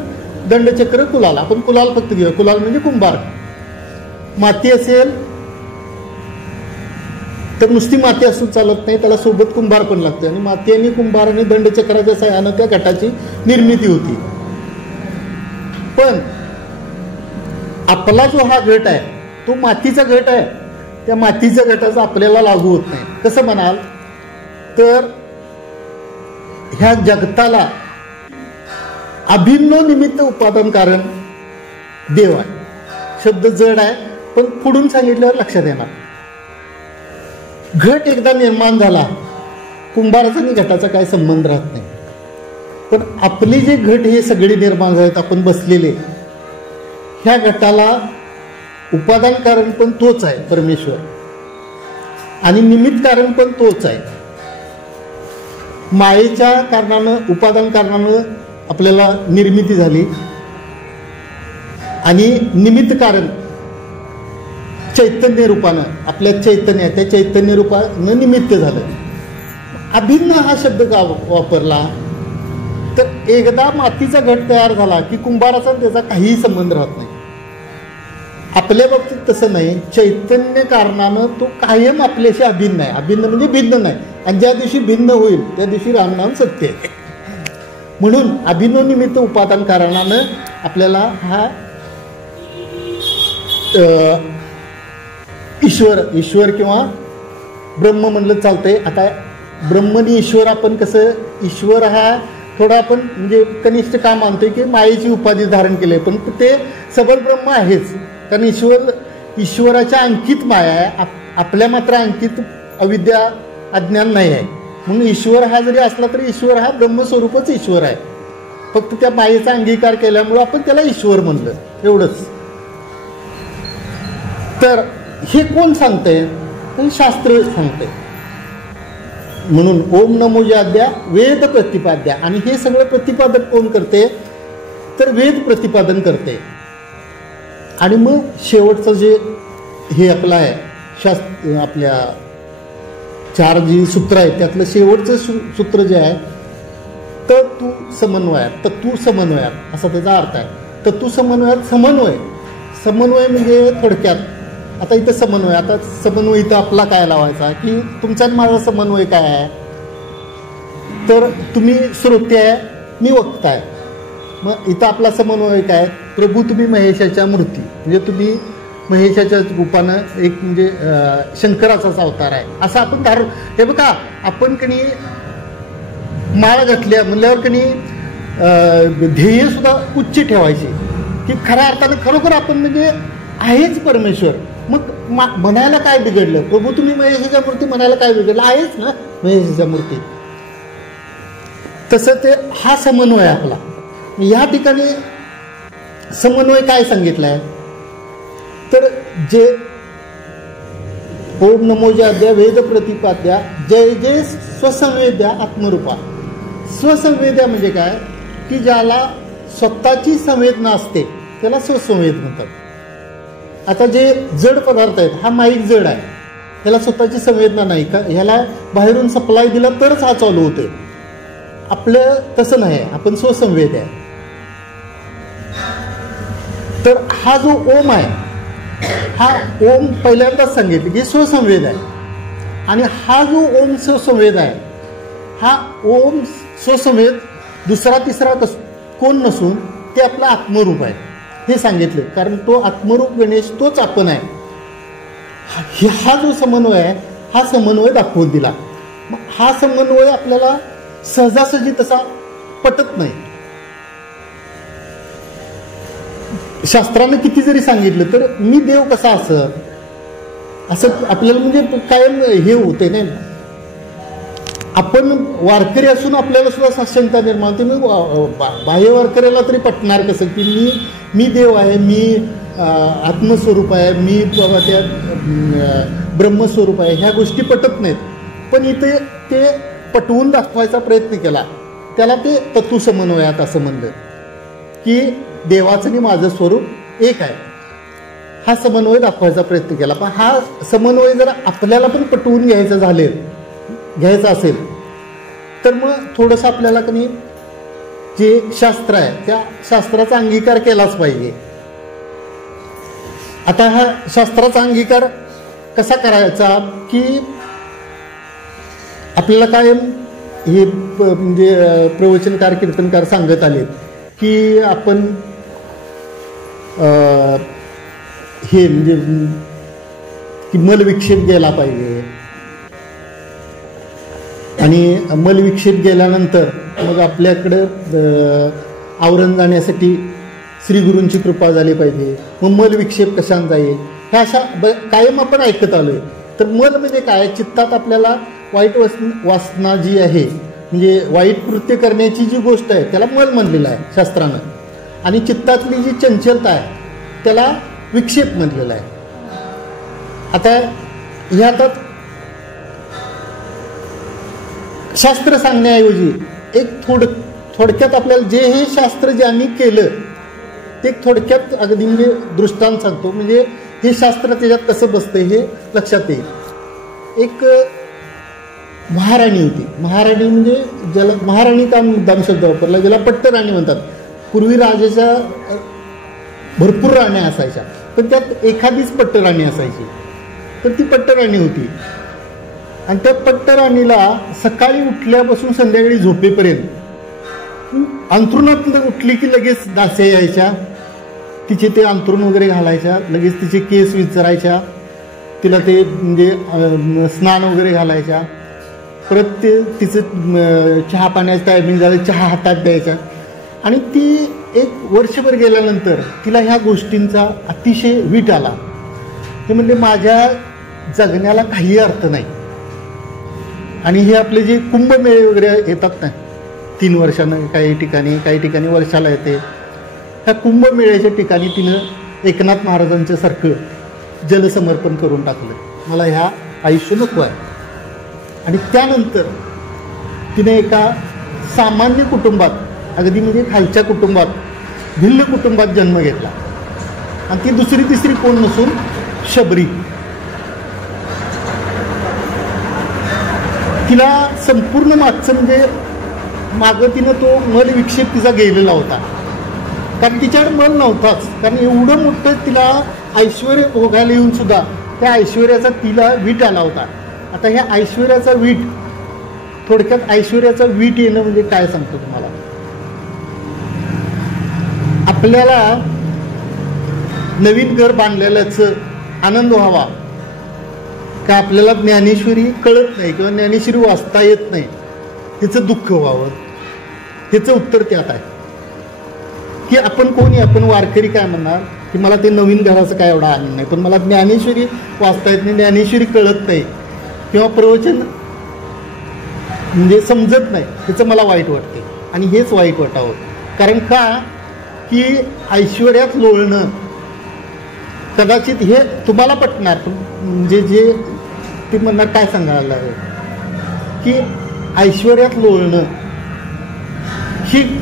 दंडचक्र कुलाल. आपण कुलाल फक्त घेऊया. कुलाल म्हणजे कुंभार. माती असेल तर नुसती माती असून चालत नाही, त्याला सोबत कुंभार पण लागते. आणि माती आणि कुंभार आणि दंडचक्राच्या सहाय्यानं त्या घटाची निर्मिती होती. पण आपला जो हा घट आहे तो मातीचा घट आहे. त्या मातीच्या घटाचा आपल्याला लागू होत नाही. कसं म्हणाल तर ह्या जगताला अभिन्न निमित्त उपादान कारण देव आहे. शब्द जड आहे पण पुढून सांगितल्यावर लक्षात येणार. घट एकदा निर्माण झाला, कुंभाराचा आणि घटाचा काही संबंध राहत नाही. पण आपले जे घट हे सगळे निर्माण झालेत, आपण बसलेले, ह्या घटाला उपादान कारण पण तोच आहे परमेश्वर, आणि निमित्त कारण पण तोच आहे. मायेच्या कारणानं, उपादान कारणानं आपल्याला निर्मिती झाली, आणि निमित्त कारण चैतन्य रूपानं आपल्या चैतन्य, त्या चैतन्य रूपानं निमित्त झालं. अभिन्न हा शब्द का वापरला तर एकदा मातीचा घट तयार झाला की कुंभाराचा त्याचा काहीही संबंध राहत नाही. आपल्या बाबतीत तसं नाही. चैतन्य कारणानं तो कायम आपल्याशी अभिन्न आहे. अभिन्न म्हणजे भिन्न नाही. आणि ज्या दिवशी भिन्न होईल त्या दिवशी रामनाम सत्य आहे. म्हणून अभिन्न निमित्त उपादान कारणानं आपल्याला हा ईश्वर किंवा ब्रह्म म्हणलं चालतंय. आता ब्रह्म आणि ईश्वर आपण कसं, ईश्वर हा थोडा आपण म्हणजे कनिष्ठ का मानतोय की मायेची उपाधी धारण केली, पण ते सबल ब्रह्म आहेच. कारण ईश्वराच्या अंकित माया आहे, आपल्या मात्र अंकित अविद्या अज्ञान नाही आहे. म्हणून ईश्वर हा जरी असला तरी ईश्वर हा ब्रह्मस्वरूपच ईश्वर आहे. फक्त त्या मायेचा अंगीकार केल्यामुळं आपण त्याला ईश्वर म्हणलं, एवढंच. तर हे कोण सांगतंय? शास्त्र सांगतंय. म्हणून ओम नमोजाद्या वेद प्रतिपाद्या. आणि हे सगळं प्रतिपादन कोण करते तर वेद प्रतिपादन करते. आणि मग शेवटचं जे हे आपलं आहे शास्त्र, आपल्या 4 जी सूत्र आहेत त्यातलं शेवटचं सूत्र जे आहे तत्व समन्वयात, तत्व समन्वयात असा त्याचा अर्थ आहे. तत्व समन्वयात समन्वय म्हणजे थोडक्यात आता इथं समन्वय, आता समन्वय इथं आपला काय लावायचा की तुमचा आणि माझा समन्वय काय आहे तर तुम्ही श्रोते आहे, मी वक्ता आहे. मग इथं आपला समन्वय काय? प्रभू तुम्ही महेशाच्या मूर्ती, म्हणजे तुम्ही महेशाच्या रूपानं एक म्हणजे शंकराचाच अवतार आहे असं आपण धारण. हे बघा आपण कणी माळ घातल्या म्हणल्यावर कणी ध्येय सुद्धा उच्च ठेवायची की खऱ्या अर्थानं खरोखर आपण म्हणजे आहेच परमेश्वर. मग म्हणायला काय बिघडलं? प्रभू तुम्ही महेशाच्या मूर्ती म्हणायला काय बिघडलं? आहेच ना महेशाच्या मूर्ती. तसं ते हा समन्वय आपला. या ठिकाणी समन्वय काय सांगितलंय तर जे ओम नमोजाद्या वेद प्रतिपाद्या जय जय स्वसंवेद्या आत्मरूपा. स्वसंवेद्या म्हणजे काय की ज्याला स्वतःची संवेदना असते त्याला स्वसंवेद म्हणतात. आता जे जड पदार्थ आहेत, हा माईक जड आहे, ह्याला स्वतःची संवेदना नाही का, ह्याला बाहेरून सप्लाय दिला तरच हा चालू होतोय. आपलं तसं नाही आहे, आपण स्वसंवेद आहे. तर हा जो ओम आहे, हा ओम पहिल्यांदाच सांगितलं की स्वसंवेद आहे. आणि हा जो ओम स्वसंवेद आहे, हा ओम स्वसंवेद दुसरा तिसरा कोण नसून ते आपलं आत्मरूप आहे हे सांगितलं. कारण तो आत्मरूप गणेश तोच आपण आहे. हा जो समन्वय आहे हा समन्वय दाखवून दिला. मग हा समन्वय आपल्याला सहजासहजी तसा पटत नाही. शास्त्रानं किती जरी सांगितलं तर मी देव कसा असं आपल्याला म्हणजे कायम हे होते नाही. आपण वारकरी असून आपल्याला सुद्धा शंका निर्माण होते. मग बाह्य वारकऱ्याला तरी पटणार कसं की मी देव आहे, मी आत्मस्वरूप आहे, मी बाबा त्या ब्रह्मस्वरूप आहे, ह्या गोष्टी पटत नाहीत. पण इथे ते पटवून दाखवायचा प्रयत्न केला. त्याला ते तत्व समन्वयात असं म्हणलं की देवाचं आणि माझं स्वरूप एक आहे. हा समन्वय दाखवायचा प्रयत्न केला. पण हा समन्वय जर आपल्याला पण पटवून घ्यायचा असेल तर मग थोडंसं आपल्याला कधी जे शास्त्र आहे त्या शास्त्राचा अंगीकार केलाच पाहिजे. आता हा शास्त्राचा अंगीकार कसा करायचा की आपल्याला कायम हे म्हणजे प्रवचनकार कीर्तनकार सांगत आले की आपण हे म्हणजे की मलविक्षेप गेला पाहिजे आणि मलविक्षेप गेल्यानंतर मग आपल्याकडं आवरण जाण्यासाठी श्रीगुरूंची कृपा झाली पाहिजे. मग मलविक्षेप कशाने जाईल ह्या अशा कायम आपण ऐकत आलोय. तर मल म्हणजे काय, चित्तात आपल्याला वाईट वासना जी आहे म्हणजे वाईट कृत्य करण्याची जी गोष्ट आहे त्याला मल म्हणलेलं आहे शास्त्रानं. आणि चित्तातली जी चंचलता आहे त्याला विक्षेप म्हणलेला आहे. आता ह्यात शास्त्र सांगण्याऐवजी एक थोडक्यात आपल्याला जे हे शास्त्र ज्यांनी केलं ते थोडक्यात अगदी म्हणजे दृष्टांत सांगतो. म्हणजे हे शास्त्र त्याच्यात कसं बसतं हे लक्षात येईल. एक महाराणी होती. महाराणी म्हणजे ज्याला महाराणी का मुद्दाम शब्द वापरला, ज्याला पट्टराणी म्हणतात. पूर्वी राजाच्या भरपूर राण्या असायच्या पण त्यात एखादीच पट्टराणी असायची. तर ती पट्टराणी होती आणि त्या पट्टराणीला सकाळी उठल्यापासून संध्याकाळी झोपेपर्यंत अंथरुणातून उठली की लगेच डासे यायच्या, तिचे ते अंथरुण वगैरे घालायच्या, लगेच तिचे केस विचारायच्या, तिला ते म्हणजे स्नान वगैरे घालायच्या, परत ते तिचं चहा पाण्याचं टायमिंग झालं चहा हातात द्यायचा. आणि ती एक वर्षभर गेल्यानंतर तिला ह्या गोष्टींचा अतिशय वीट आला. ते म्हणजे माझ्या जगण्याला काही अर्थ नाही. आणि हे आपले जे कुंभमेळे वगैरे येतात ना 3 वर्षानं काही ठिकाणी वर्षाला येते, ह्या कुंभमेळ्याच्या ठिकाणी तिनं एकनाथ महाराजांच्या सारखं जलसमर्पण करून टाकलं. मला ह्या आयुष्य नको आहे. आणि त्यानंतर तिने एका सामान्य कुटुंबात अगदी म्हणजे खालच्या कुटुंबात भिल्ल कुटुंबात जन्म घेतला. आणि ती दुसरी तिसरी कोण नसून शबरी. तिला संपूर्ण मागचं म्हणजे मागं तिनं तो मल विक्षेप तिचा गेलेला होता. कारण तिच्याकडे मल नव्हताच. कारण एवढं मोठं तिला ऐश्वर्य भोगायला येऊन सुद्धा त्या ऐश्वर्याचा तिला वीट आला होता. आता ह्या ऐश्वर्याचा वीट थोडक्यात ऐश्वर्याचा वीट येणं म्हणजे काय सांगतो तुम्हाला. आपल्याला नवीन घर बांधलेल्याचं आनंद व्हावा का आपल्याला ज्ञानेश्वरी कळत नाही किंवा ज्ञानेश्वरी वाचता येत नाही तिचं दुःख व्हावं. त्याचं उत्तर त्यात आहे की आपण कोणी, आपण वारकरी काय म्हणणार की मला ते नवीन घराचं काय एवढा आनंद नाही, पण मला ज्ञानेश्वरी वाचता येत नाही, ज्ञानेश्वरी कळत नाही किंवा प्रवचन म्हणजे समजत नाही, त्याचं मला वाईट वाटते. आणि हेच वाईट वाटावं. कारण का की ऐश्वर्यात लोळणं कदाचित हे तुम्हाला पटणार, म्हणजे जे ते म्हणणार काय सांगायला आहे की ऐश्वर्यात लोळणं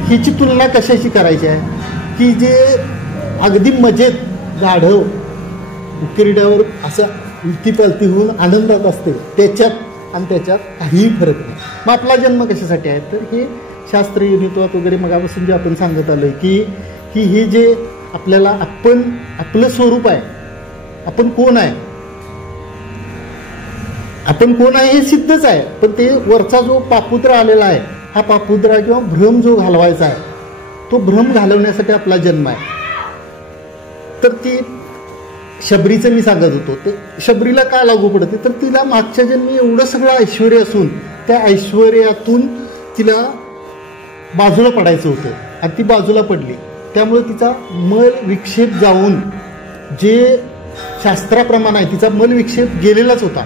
हिची तुलना कशाशी करायची आहे की जे अगदी मजेत गाढव उकिरड्यावर असं उलती पलती होऊन आनंदात असते त्याच्यात आणि त्याच्यात काहीही फरक नाही. मग आपला जन्म कशासाठी आहे तर हे शास्त्र युनित्वात वगैरे मगापासून जे आपण सांगत आलोय की हे जे आपल्याला आपलं स्वरूप आहे, आपण कोण आहे हे सिद्धच आहे. पण ते वरचा जो पापुद्रा आलेला आहे हा पापुद्रा किंवा भ्रम जो घालवायचा आहे तो भ्रम घालवण्यासाठी आपला जन्म आहे. तर ती शबरीचं मी सांगत होतो ते शबरीला का लागू पडते तर तिला मागच्या जन्मी एवढं सगळं ऐश्वर्य असून त्या ऐश्वर्यातून तिला बाजूला पडायचं होतं आणि ती बाजूला पडली. त्यामुळे तिचा मल विक्षेप जाऊन जे शास्त्राप्रमाणे आहे तिचा मल विक्षेप गेलेलाच होता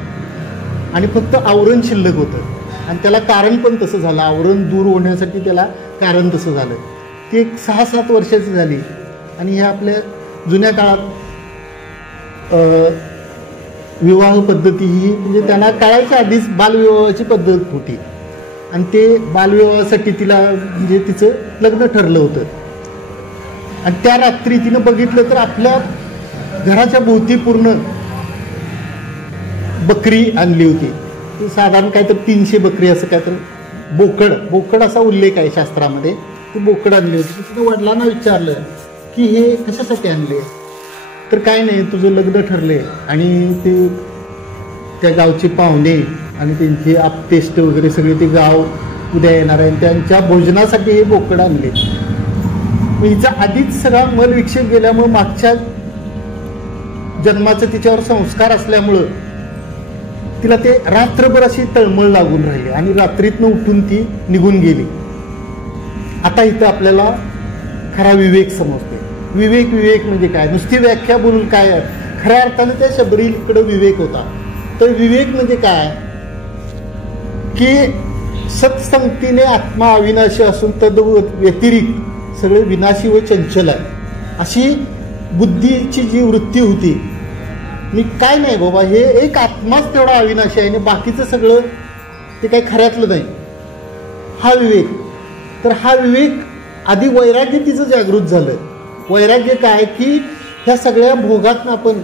आणि फक्त आवरण शिल्लक होतं. आणि त्याला कारण पण तसं झालं, आवरण दूर होण्यासाठी त्याला कारण तसं झालं. ती एक 6-7 वर्षाची झाली. आणि ह्या आपल्या जुन्या काळात विवाह पद्धती ही म्हणजे त्यांना काळाच्या आधीच बालविवाहाची पद्धत होती आणि ते बालविवाहासाठी तिला म्हणजे तिचं लग्न ठरलं होतं. आणि त्या रात्री तिनं बघितलं तर आपल्या घराच्या भोवती पूर्ण बकरी आणली होती. साधारण काय तर 300 बकरी असं काय तर बोकड असा उल्लेख आहे शास्त्रामध्ये. ती बोकडं आणली होती. तिने वडिलांना विचारलं की हे कशासाठी आणले. तर काय नाही, तुझं लग्न ठरले आणि ते त्या गावचे पाहुणे आणि त्यांचे आप्तेष्ट वगैरे सगळे ते गाव उद्या येणार आहे, त्यांच्या भोजनासाठी हे बोकडं आणले. हिचा आधीच सगळा मलविक्षेप गेल्यामुळं मागच्या जन्माचं तिच्यावर संस्कार असल्यामुळं तिला ते रात्रभर अशी तळमळ लागून राहिली आणि रात्रीतनं उठून ती निघून गेली. आता इथं आपल्याला खरा विवेक समजते. विवेक विवेक म्हणजे काय, नुसती व्याख्या बोलून काय आहे, खऱ्या अर्थानं त्या शबरीकडे विवेक होता. तर विवेक म्हणजे काय की सत्संगतीने आत्मा अविनाशी असून तद व्यतिरिक्त सगळे विनाशी व चंचल आहे, अशी बुद्धीची जी वृत्ती होती. मी काय नाही बाबा, हे एक आत्माच तेवढा अविनाशी आहे आणि बाकीचं सगळं ते काही खऱ्यातलं नाही, हा विवेक. तर हा विवेक आधी वैराग्य तिचं जागृत झालंय. वैराग्य काय की ह्या सगळ्या भोगातनं आपण,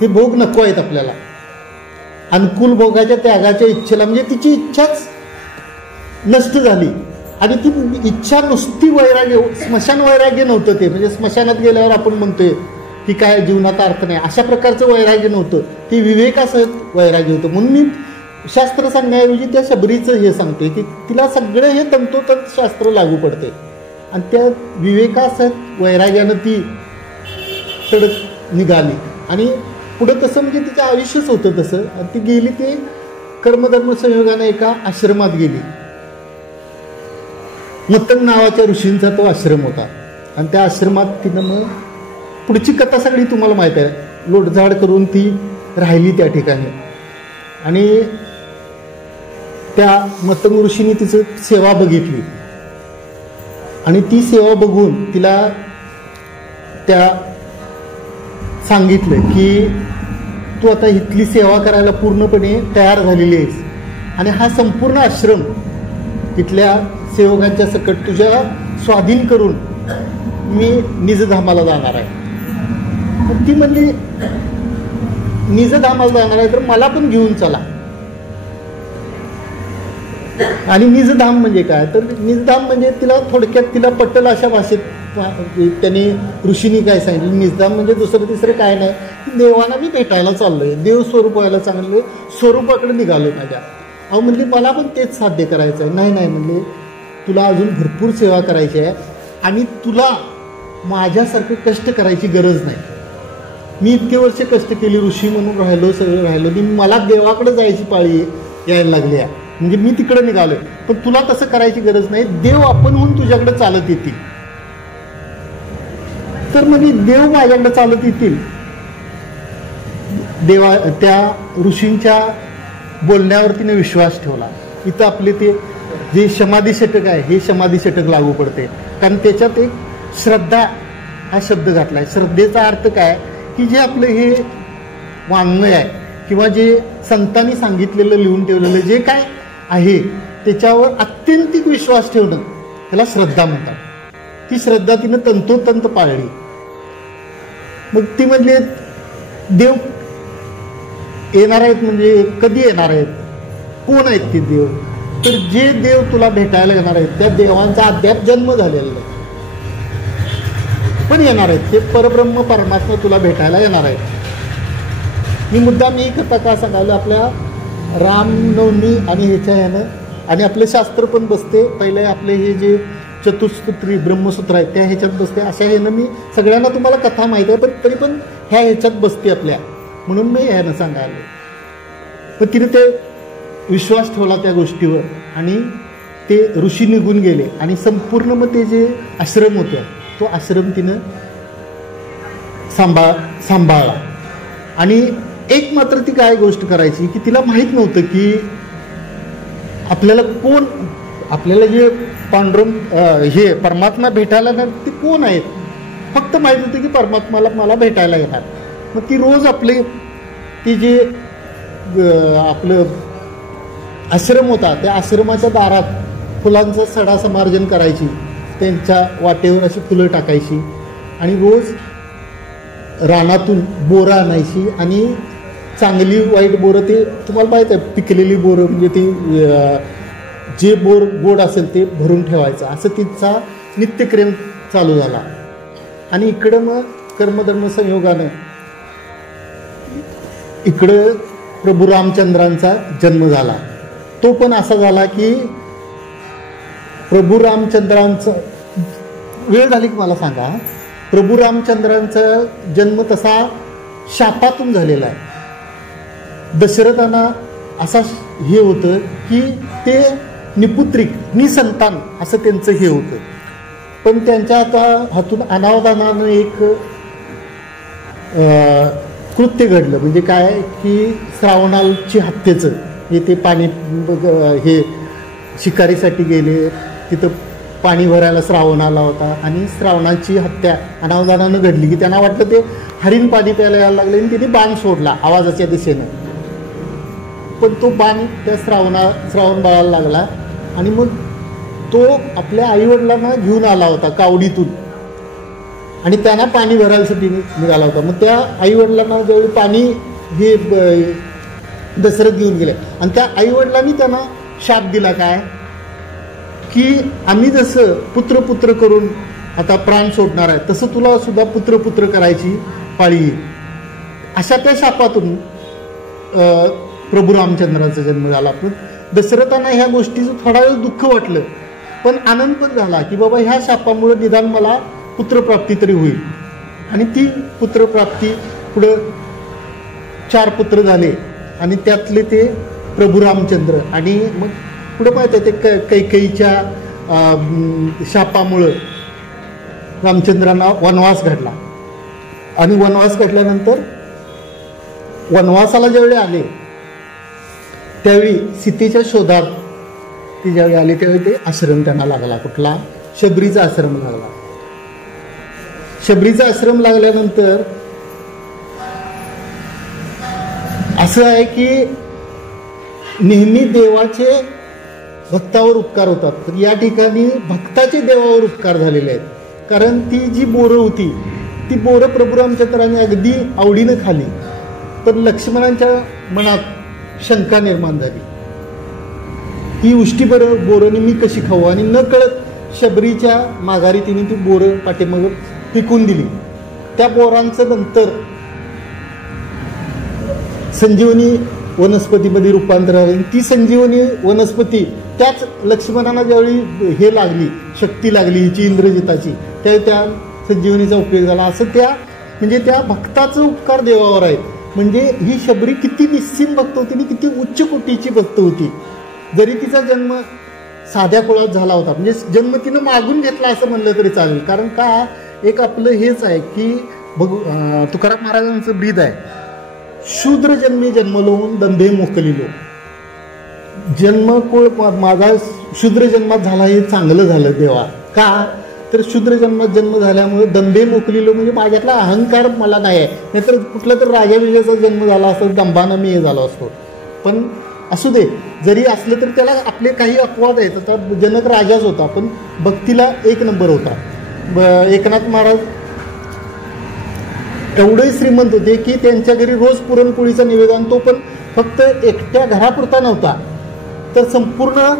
हे भोग नको आहेत आपल्याला, अनुकूल भोगाच्या त्यागाच्या इच्छेला, म्हणजे तिची इच्छाच नष्ट झाली. आणि ती इच्छा नुसती वैराग्य, स्मशान वैराग्य नव्हतं ते, म्हणजे स्मशानात गेल्यावर आपण म्हणतोय की काय जीवनाचा अर्थ नाही, अशा प्रकारचं वैराग्य नव्हतं, ते विवेकासहित वैराग्य होतं. म्हणून मी शास्त्र सांगण्याऐवजी त्या शबरीचं हे सांगते की तिला सगळं हे तंतोतंत शास्त्र लागू पडते आणि त्या विवेकासहित वैराग्यानं ती तडक निघाली. आणि पुढं तसं म्हणजे तिचं आयुष्यच होतं तसं. आणि ती गेली, ते कर्मधर्म संयोगानं एका आश्रमात गेली. मतंग नावाच्या ऋषींचा तो आश्रम होता आणि त्या आश्रमात तिनं मग पुढची कथा सगळी तुम्हाला माहीत आहे, लोटझाड करून ती राहिली त्या ठिकाणी. आणि त्या मतंग ऋषीने तिचं सेवा बघितली आणि ती सेवा बघून तिला त्या सांगितलं की तू आता इथली सेवा करायला पूर्णपणे तयार झालेली आहेस आणि हा संपूर्ण आश्रम तिथल्या सेवकांच्या सकट तुझ्या स्वाधीन करून मी निजधामाला जाणार आहे. ती म्हणली निजधामाला जाणार आहे तर मला पण घेऊन चला. आणि निजधाम म्हणजे काय, तर निजधाम म्हणजे तिला थोडक्यात तिला पटल अशा भाषेत त्यांनी ऋषींनी काय सांगितलं, निजधाम म्हणजे दुसरं तिसरं काय नाही, देवांना मी भेटायला चाललोय, देव स्वरूप व्हायला चांगलं स्वरूपाकडे निघालोय माझ्या. अहो म्हणली मला पण तेच साध्य करायचं आहे. नाही नाही म्हणले, तुला अजून भरपूर सेवा करायची आहे आणि तुला माझ्यासारखं कष्ट करायची गरज नाही. मी इतके वर्ष कष्ट केली, ऋषी म्हणून राहिलो, सगळं राहिलो, मी मला देवाकडे जायची पाळी यायला लागली आहे, म्हणजे मी तिकडे निघालोय. पण तुला तसं करायची गरज नाही, देव आपणहून तुझ्याकडे चालत येतील. तर म्हणजे देव माझ्याकडे चालत येतील. देवा त्या ऋषींच्या बोलण्यावर तिने विश्वास ठेवला. इथं आपले ते जे समाधी षटक आहे हे समाधी षटक लागू पडते, कारण त्याच्यात एक श्रद्धा हा शब्द घातलाय. श्रद्धेचा अर्थ काय की जे आपलं हे वाङ्मय आहे किंवा जे संतांनी सांगितलेलं लिहून ठेवलेलं जे काय आहे त्याच्यावर अत्यंतिक विश्वास ठेवणं त्याला श्रद्धा म्हणतात. ती श्रद्धा तिनं तंतोतंत पाळली. मग ती म्हणली देव येणार आहेत, म्हणजे कधी येणार आहेत, कोण आहेत ते देव, तर जे देव तुला भेटायला येणार आहेत त्या देवांचा अद्याप जन्म झालेला नाही, पण येणार आहेत. ते परब्रह्म परमात्मा तुला भेटायला येणार आहेत. मी मुद्दाम ही कथा का सांगायला, आपल्या रामनवमी आणि ह्याच्या ह्यानं आणि आपले शास्त्र पण बसते, पहिले आपले हे जे चतुसूत्री ब्रह्मसूत्र आहेत त्या ह्याच्यात बसते, अशा ह्यानं मी सगळ्यांना तुम्हाला कथा माहीत आहे पण तरी पण ह्या ह्याच्यात बसते आपल्या, म्हणून मी ह्यानं सांगायला. पण तिने ते विश्वास ठेवला त्या गोष्टीवर आणि ते ऋषी निघून गेले आणि संपूर्ण मग ते जे आश्रम होते तो आश्रम तिनं सांभाळला. आणि एक मात्र ती काय गोष्ट करायची की तिला माहीत नव्हतं की आपल्याला कोण, आपल्याला जे पांडुरंग हे परमात्मा भेटायला येणार ते कोण आहेत, फक्त माहीत होतं की परमात्माला मला भेटायला येणार. मग ती रोज आपले ती जे आपलं आश्रम होता त्या आश्रमाच्या दारात फुलांचा सडा समार्जन करायची, त्यांच्या वाटेवर अशी फुलं टाकायची आणि रोज रानातून बोरं आणायची आणि चांगली वाईट बोरं, ते तुम्हाला माहीत आहे पिकलेली बोरं म्हणजे ती जे बोर गोड असेल ते भरून ठेवायचं, असं तिचा नित्यक्रम चालू झाला. आणि इकडं मग कर्मधर्म संयोगानं इकडं प्रभू रामचंद्रांचा जन्म झाला. तो पण असा झाला की प्रभू रामचंद्रांचा वेळ झाली की मला सांगा. प्रभू रामचंद्रांचा जन्म तसा शापातून झालेला आहे. दशरथांना असा हे होतं की ते निपुत्रिक निसंतान असं त्यांचं हे होतं. पण त्यांच्या हातून अनावधानानं एक कृत्य घडलं. म्हणजे काय की श्रावणाची हत्येचं हे ते पाणी हे शिकारीसाठी गेले, तिथं पाणी भरायला श्रावण आला होता आणि श्रावणाची हत्या अनावधानानं घडली की त्यांना वाटलं ते हरिण पाणी प्यायला यायला लागले आणि त्यांनी बाण सोडला आवाजाच्या दिशेनं. पण तो बाण त्या श्रावण बाळाला लागला आणि मग तो आपल्या आईवडिलांना घेऊन आला होता कावडीतून आणि त्यांना पाणी भरायसाठी निघाला होता. मग त्या आईवडिलांना ज्यावेळी पाणी हे दशरथ घेऊन गेले आणि त्या आईवडिलांनी त्यांना शाप दिला काय की आम्ही जसं पुत्र करून आता प्राण सोडणार आहे तसं तुला सुद्धा पुत्र करायची पाळी येईल. अशा त्या शापातून प्रभू रामचंद्राचा जन्म झाला. पण दशरथांना ह्या गोष्टीचं थोडा वेळ दुःख वाटलं, पण आनंद पण झाला की बाबा ह्या शापामुळे निदान मला पुत्रप्राप्ती तरी होईल. आणि ती पुत्रप्राप्ती पुढं 4 पुत्र झाले आणि त्यातले ते प्रभू रामचंद्र. आणि मग पुढं माहित आहे ते कैकेयीच्या शापामुळं रामचंद्रांना वनवास घडला. आणि वनवास घडल्यानंतर वनवासाला ज्यावेळी आले त्यावेळी सीतेच्या शोधात ते ज्यावेळी आले त्यावेळी ते आश्रम त्यांना लागला. कुठला? शबरीचा आश्रम लागला. शबरीचा आश्रम लागल्यानंतर असं आहे की नेहमी देवाचे भक्तावर उपकार होतात, तर या ठिकाणी भक्ताचे देवावर उपकार झालेले आहेत. कारण ती जी बोरं होती ती बोरं प्रभू रामचंद्राने अगदी आवडीनं खाली, पण लक्ष्मणांच्या मनात शंका निर्माण झाली. ही उष्टी बोरं मी कशी खाऊ, आणि न कळत शबरीच्या माघारी तिने ती बोरं पाठीमागं पिकून दिली. त्या बोरांचं नंतर संजीवनी वनस्पतीमध्ये रूपांतर झालं. ती संजीवनी वनस्पती त्याच लक्ष्मणांना ज्यावेळी हे लागली, शक्ती लागली हिची इंद्रजिताची, त्यावेळी त्या संजीवनीचा उपयोग झाला. असं त्या म्हणजे त्या भक्ताचं उपकार देवावर आहे. म्हणजे ही शबरी किती निस्सीम भक्त होती आणि किती उच्च कोटीची भक्त होती. जरी तिचा जन्म साध्या कुळात झाला होता, म्हणजे जन्म तिनं मागून घेतला असं म्हणलं तरी चालेल. कारण का एक आपलं हेच आहे की तुकाराम महाराजांचं ब्रीद आहे, शूद्र जन्मी जन्मलो दंभे मोकलिलो. जन्मकुळ माझा शूद्र जन्मात झाला हे चांगलं झालं देवा. का तर शूद्र जन्मात जन्म झाल्यामुळे दंभे मोकलिलो म्हणजे माझ्यातला अहंकार मला नाही आहे. नाहीतर कुठला तर राजा विजयाचा जन्म झाला असतो, दंभानं मी हे झालो असतो. पण असू दे, जरी असलं तर त्याला आपले काही अपवाद आहेत. आता जनक राजाच होता पण भक्तीला 1 नंबर होता. एकनाथ महाराज एवढे श्रीमंत होते की त्यांच्या घरी रोज पुरणपोळीचा निवेदन, तो पण फक्त एकट्या घरापुरता नव्हता, तर संपूर्ण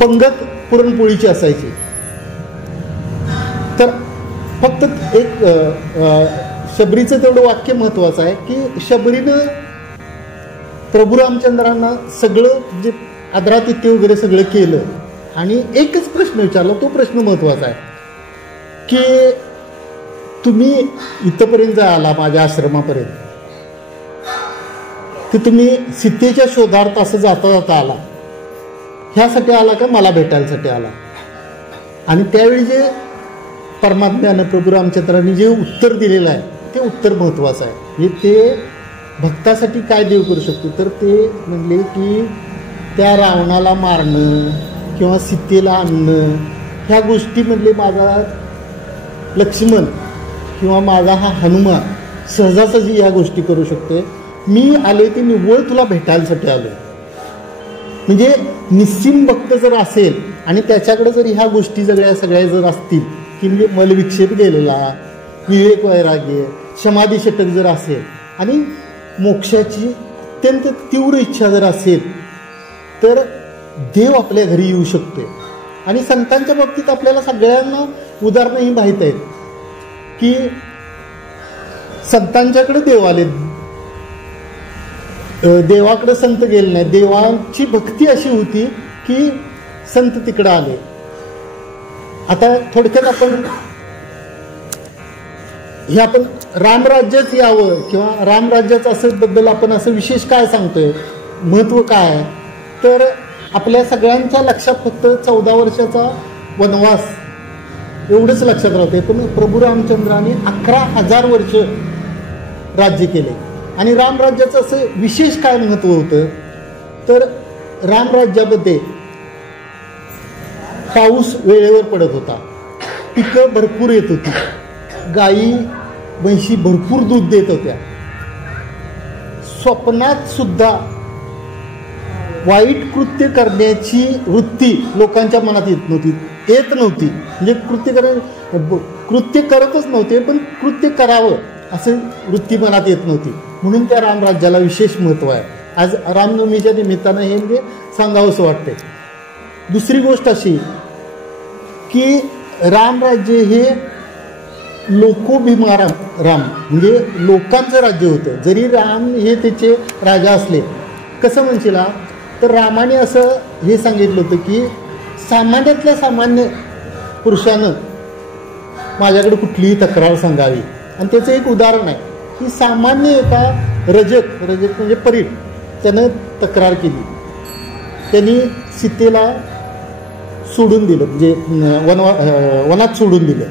पंगत पुरणपोळीची असायची. तर फक्त एक शबरीचं तेवढं वाक्य महत्वाचं आहे की शबरीनं प्रभू रामचंद्रांना सगळं जे आदरातिथ्य वगैरे सगळं केलं आणि एकच प्रश्न विचारला. तो प्रश्न महत्वाचा आहे की तुम्ही इथपर्यंत आला माझ्या आश्रमापर्यंत, की तुम्ही सीतेच्या शोधार्थ असं जाता जाता आला, ह्यासाठी आला का मला भेटायसाठी आला? आणि त्यावेळी जे परमात्म्यानं प्रभू रामचंद्रांनी जे उत्तर दिलेलं आहे ते उत्तर महत्वाचं आहे. म्हणजे ते भक्तासाठी काय देव करू शकतो, तर ते म्हणले की त्या रावणाला मारणं किंवा सीतेला आणणं ह्या गोष्टी म्हणले माझा लक्ष्मण किंवा माझा हा हनुमान सहजासहजी ह्या गोष्टी करू शकते. मी आलोय ते निव्वळ तुला भेटायसाठी आलोय. म्हणजे निस्सीम भक्त जर असेल आणि त्याच्याकडे जर ह्या गोष्टी सगळ्या जर असतील की म्हणजे मलविक्षेप गेलेला, विवेक वैराग्य, समाधी षटक जर असेल आणि मोक्षाची अत्यंत तीव्र इच्छा जर असेल तर देव आपल्या घरी येऊ शकते. आणि संतांच्या बाबतीत आपल्याला सगळ्यांना उदाहरणं ही माहीत आहेत की संतांच्याकडे देव आले, देवाकडे संत गेले नाही. देवाची भक्ती अशी होती की संत तिकडे आले. आता थोडक्यात आपण रामराज्यच यावं किंवा रामराज्याचं असं बद्दल आपण असं विशेष काय सांगतोय, महत्व काय आहे, तर आपल्या सगळ्यांच्या लक्षात फक्त 14 वर्षाचा वनवास एवढंच लक्षात राहते. पण प्रभू रामचंद्राने 11,000 वर्ष राज्य केले. आणि रामराज्याचं असं विशेष काय महत्व होतं, तर रामराज्यामध्ये पाऊस वेळेवर पडत होता, पिकं भरपूर येत होती, गायी म्हशी भरपूर दूध देत होत्या. स्वप्नात सुद्धा वाईट कृत्य करण्याची वृत्ती लोकांच्या मनात येत नव्हती. म्हणजे कृत्य करतच नव्हते, पण कृत्य करावं असं वृत्ती मनात येत नव्हती. म्हणून त्या रामराज्याला विशेष महत्व आहे. आज रामनवमीच्या निमित्तानं हे म्हणजे सांगावंसं वाटते. दुसरी गोष्ट अशी की रामराज्य हे राम म्हणजे लोकांचं राज्य होतं. जरी राम हे त्याचे राजा असले, कसं म्हणशील तर रामाने असं हे सांगितलं होतं की सामान्यातल्या सामान्य पुरुषानं माझ्याकडे कुठलीही तक्रार सांगावी. आणि त्याचं एक उदाहरण आहे की सामान्य एका रजक म्हणजे परीट त्यानं तक्रार केली. त्यांनी सीतेला सोडून दिलं, म्हणजे वनात सोडून दिलं.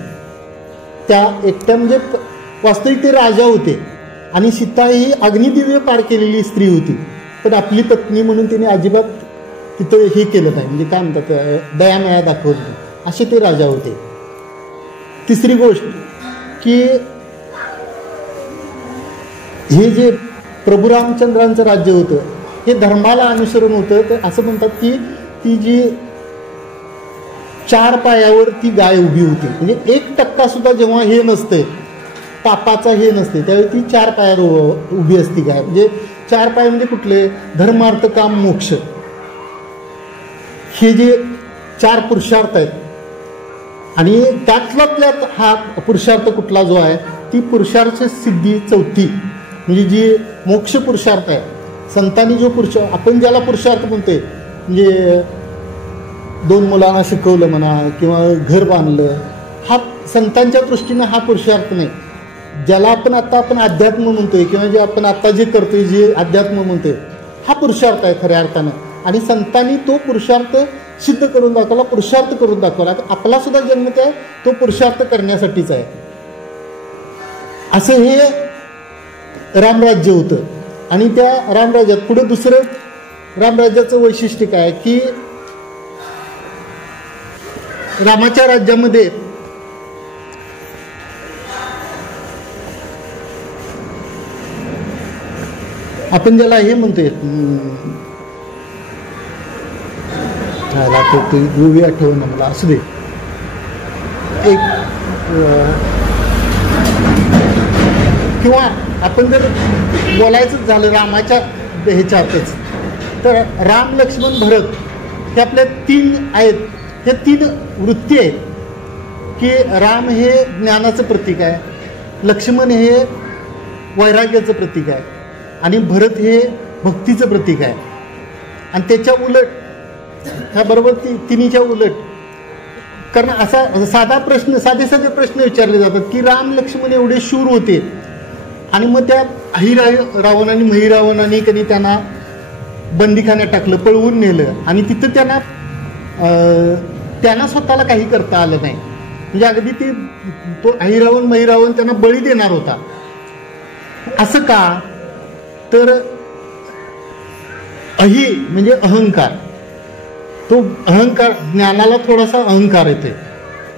त्या एकट्या म्हणजे वास्तविक ते राजा होते आणि सीता ही अग्निदिव्य पार केलेली स्त्री होती, पण आपली पत्नी म्हणून तिने अजिबात तिथं हे केलं नाही, म्हणजे काय म्हणतात दयामाया दाखवली. असे ते राजा होते. तिसरी गोष्ट की हे जे प्रभू रामचंद्रांचं राज्य होतं हे धर्माला अनुसरण होतं. तर असं म्हणतात की ती जी 4 पायावर ती गाय उभी होती, म्हणजे 1% सुद्धा जेव्हा हे नसते, पापाचा हे नसते, त्यावेळी ती 4 पायावर उभी असती गाय. म्हणजे 4 पाय म्हणजे कुठले, धर्म अर्थ काम मोक्ष, हे जे 4 पुरुषार्थ आहेत. आणि त्यातल्यात हा पुरुषार्थ कुठला जो आहे, ती पुरुषार्थ सिद्धी 4थी म्हणजे जी मोक्ष पुरुषार्थ आहे. संतांनी जो आपण ज्याला पुरुषार्थ म्हणतोय, म्हणजे 2 मुलांना शिकवलं म्हणा किंवा घर बांधलं, हा संतांच्या दृष्टीनं हा पुरुषार्थ नाही. ज्याला आपण अध्यात्म म्हणतोय किंवा जे आपण आता जे करतोय, जे अध्यात्म म्हणतोय, हा पुरुषार्थ आहे खऱ्या अर्थानं. आणि संतांनी तो पुरुषार्थ सिद्ध करून दाखवला, पुरुषार्थ करून दाखवला. आपला सुद्धा जन्म काय तो पुरुषार्थ करण्यासाठीच आहे. असं हे रामराज्य होतं. आणि त्या रामराज्यात पुढे दुसरं रामराज्याचं वैशिष्ट्य काय की रामाच्या राज्यामध्ये आपण ज्याला हे म्हणतोय मूवी आठवण मला असू दे, एक किंवा आपण जर बोलायचं झालं रामाच्या ह्याच्यातच, तर राम लक्ष्मण भरत हे आपल्या 3 आहेत. हे 3 वृत्ती आहेत की राम हे ज्ञानाचं प्रतीक आहे, लक्ष्मण हे वैराग्याचं प्रतीक आहे आणि भरत हे भक्तीचं प्रतीक आहे. आणि त्याच्या उलट ह्या बरोबर तिन्हीच्या उलट, कारण असा साधे साधे प्रश्न विचारले जातात की राम लक्ष्मण एवढे शूर होते आणि मग त्या रावणाने महिरावणाने कधी त्यांना बंदीखान्यात टाकलं, पळवून नेलं आणि तिथं त्यांना स्वतःला काही करता आलं नाही. म्हणजे अगदी तो अहिरावण महिरावण त्यांना बळी देणार होता. असं का, तर म्हणजे अहंकार, तो अहंकार, ज्ञानाला थोडासा अहंकार येतोय.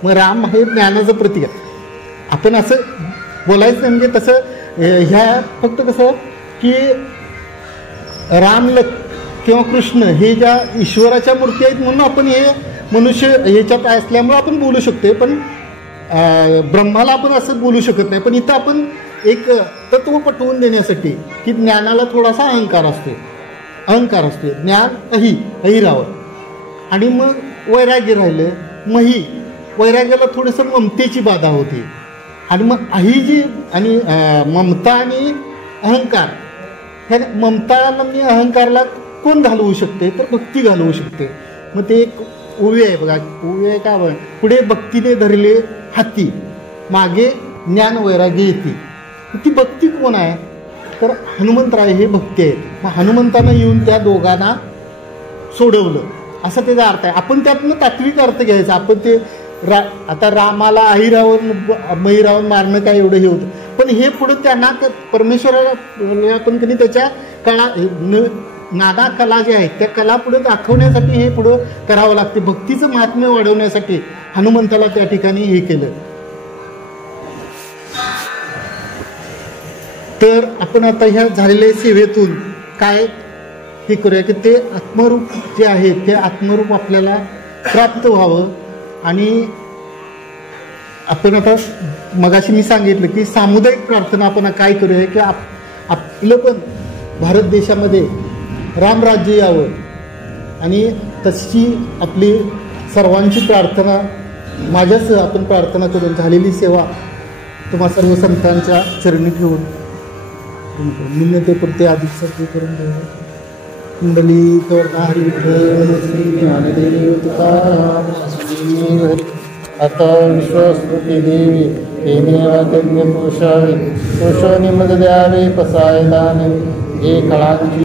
मग राम हे ज्ञानाचं प्रतीक आहे. आपण असं बोलायचं नाही, म्हणजे तसं ह्या फक्त कसं की राम किंवा कृष्ण हे ज्या ईश्वराच्या मूर्ती आहेत म्हणून आपण हे मनुष्य ह्याच्यात असल्यामुळे आपण बोलू शकतो, पण ब्रह्माला आपण असं बोलू शकत नाही. पण इथं आपण एक तत्व पटवून देण्यासाठी की ज्ञानाला थोडासा अहंकार असतो ज्ञान अहिरावं आणि मग वैराग्य राहिलं मही वैराग्याला थोडंसं ममतेची बाधा होती आणि मग जी आणि ममता आणि अहंकार ह्या ममताला आणि अहंकारला कोण घालवू शकते तर भक्ती घालवू शकते. मग ते एक ओवी आहे बघा, ओवी आहे का बघा, पुढे भक्तीने धरले हाती मागे ज्ञान वैराग्य येते. ती भक्ती कोण आहे तर हनुमंतराय हे भक्ती आहेत. मग हनुमंतानं येऊन त्या दोघांना सोडवलं असा त्याचा अर्थ आहे. आपण त्यातनं तात्विक अर्थ घ्यायचा. आपण ते आता रामाला महिरावून मारणं काय एवढं हे होतं, पण हे पुढे त्यांना परमेश्वराला पण त्यांनी त्याच्या कला नाना कला ज्या आहेत त्या कला पुढे दाखवण्यासाठी हे पुढं करावं लागते. भक्तीचं महात्म्य वाढवण्यासाठी हनुमंताला त्या ठिकाणी हे केलं. तर आपण आता ह्या झालेल्या सेवेतून काय हे करूया की ते आत्मरूप जे आहे ते आत्मरूप आपल्याला प्राप्त व्हावं. आणि आपण आता मगाशी मी सांगितलं की सामुदायिक प्रार्थना आपण काय करूया की आपलं पण भारत देशामध्ये रामराज्य यावं आणि तशी आपली सर्वांची प्रार्थना माझ्यासह आपण प्रार्थना करून झालेली सेवा तुम्हा सर्व संतांच्या चरणी ठेवून मिन्नतेपुरते अधिक सर्व करून ठेवून कुंडली कवरना हरी विठ्ठल श्री ज्ञानदेव तुकाराम आता विश्वस्तुती देवी हेमेवाद्य पुरुषावे पुरुषो निमद द्यावे पसाय दानवे हे कळांची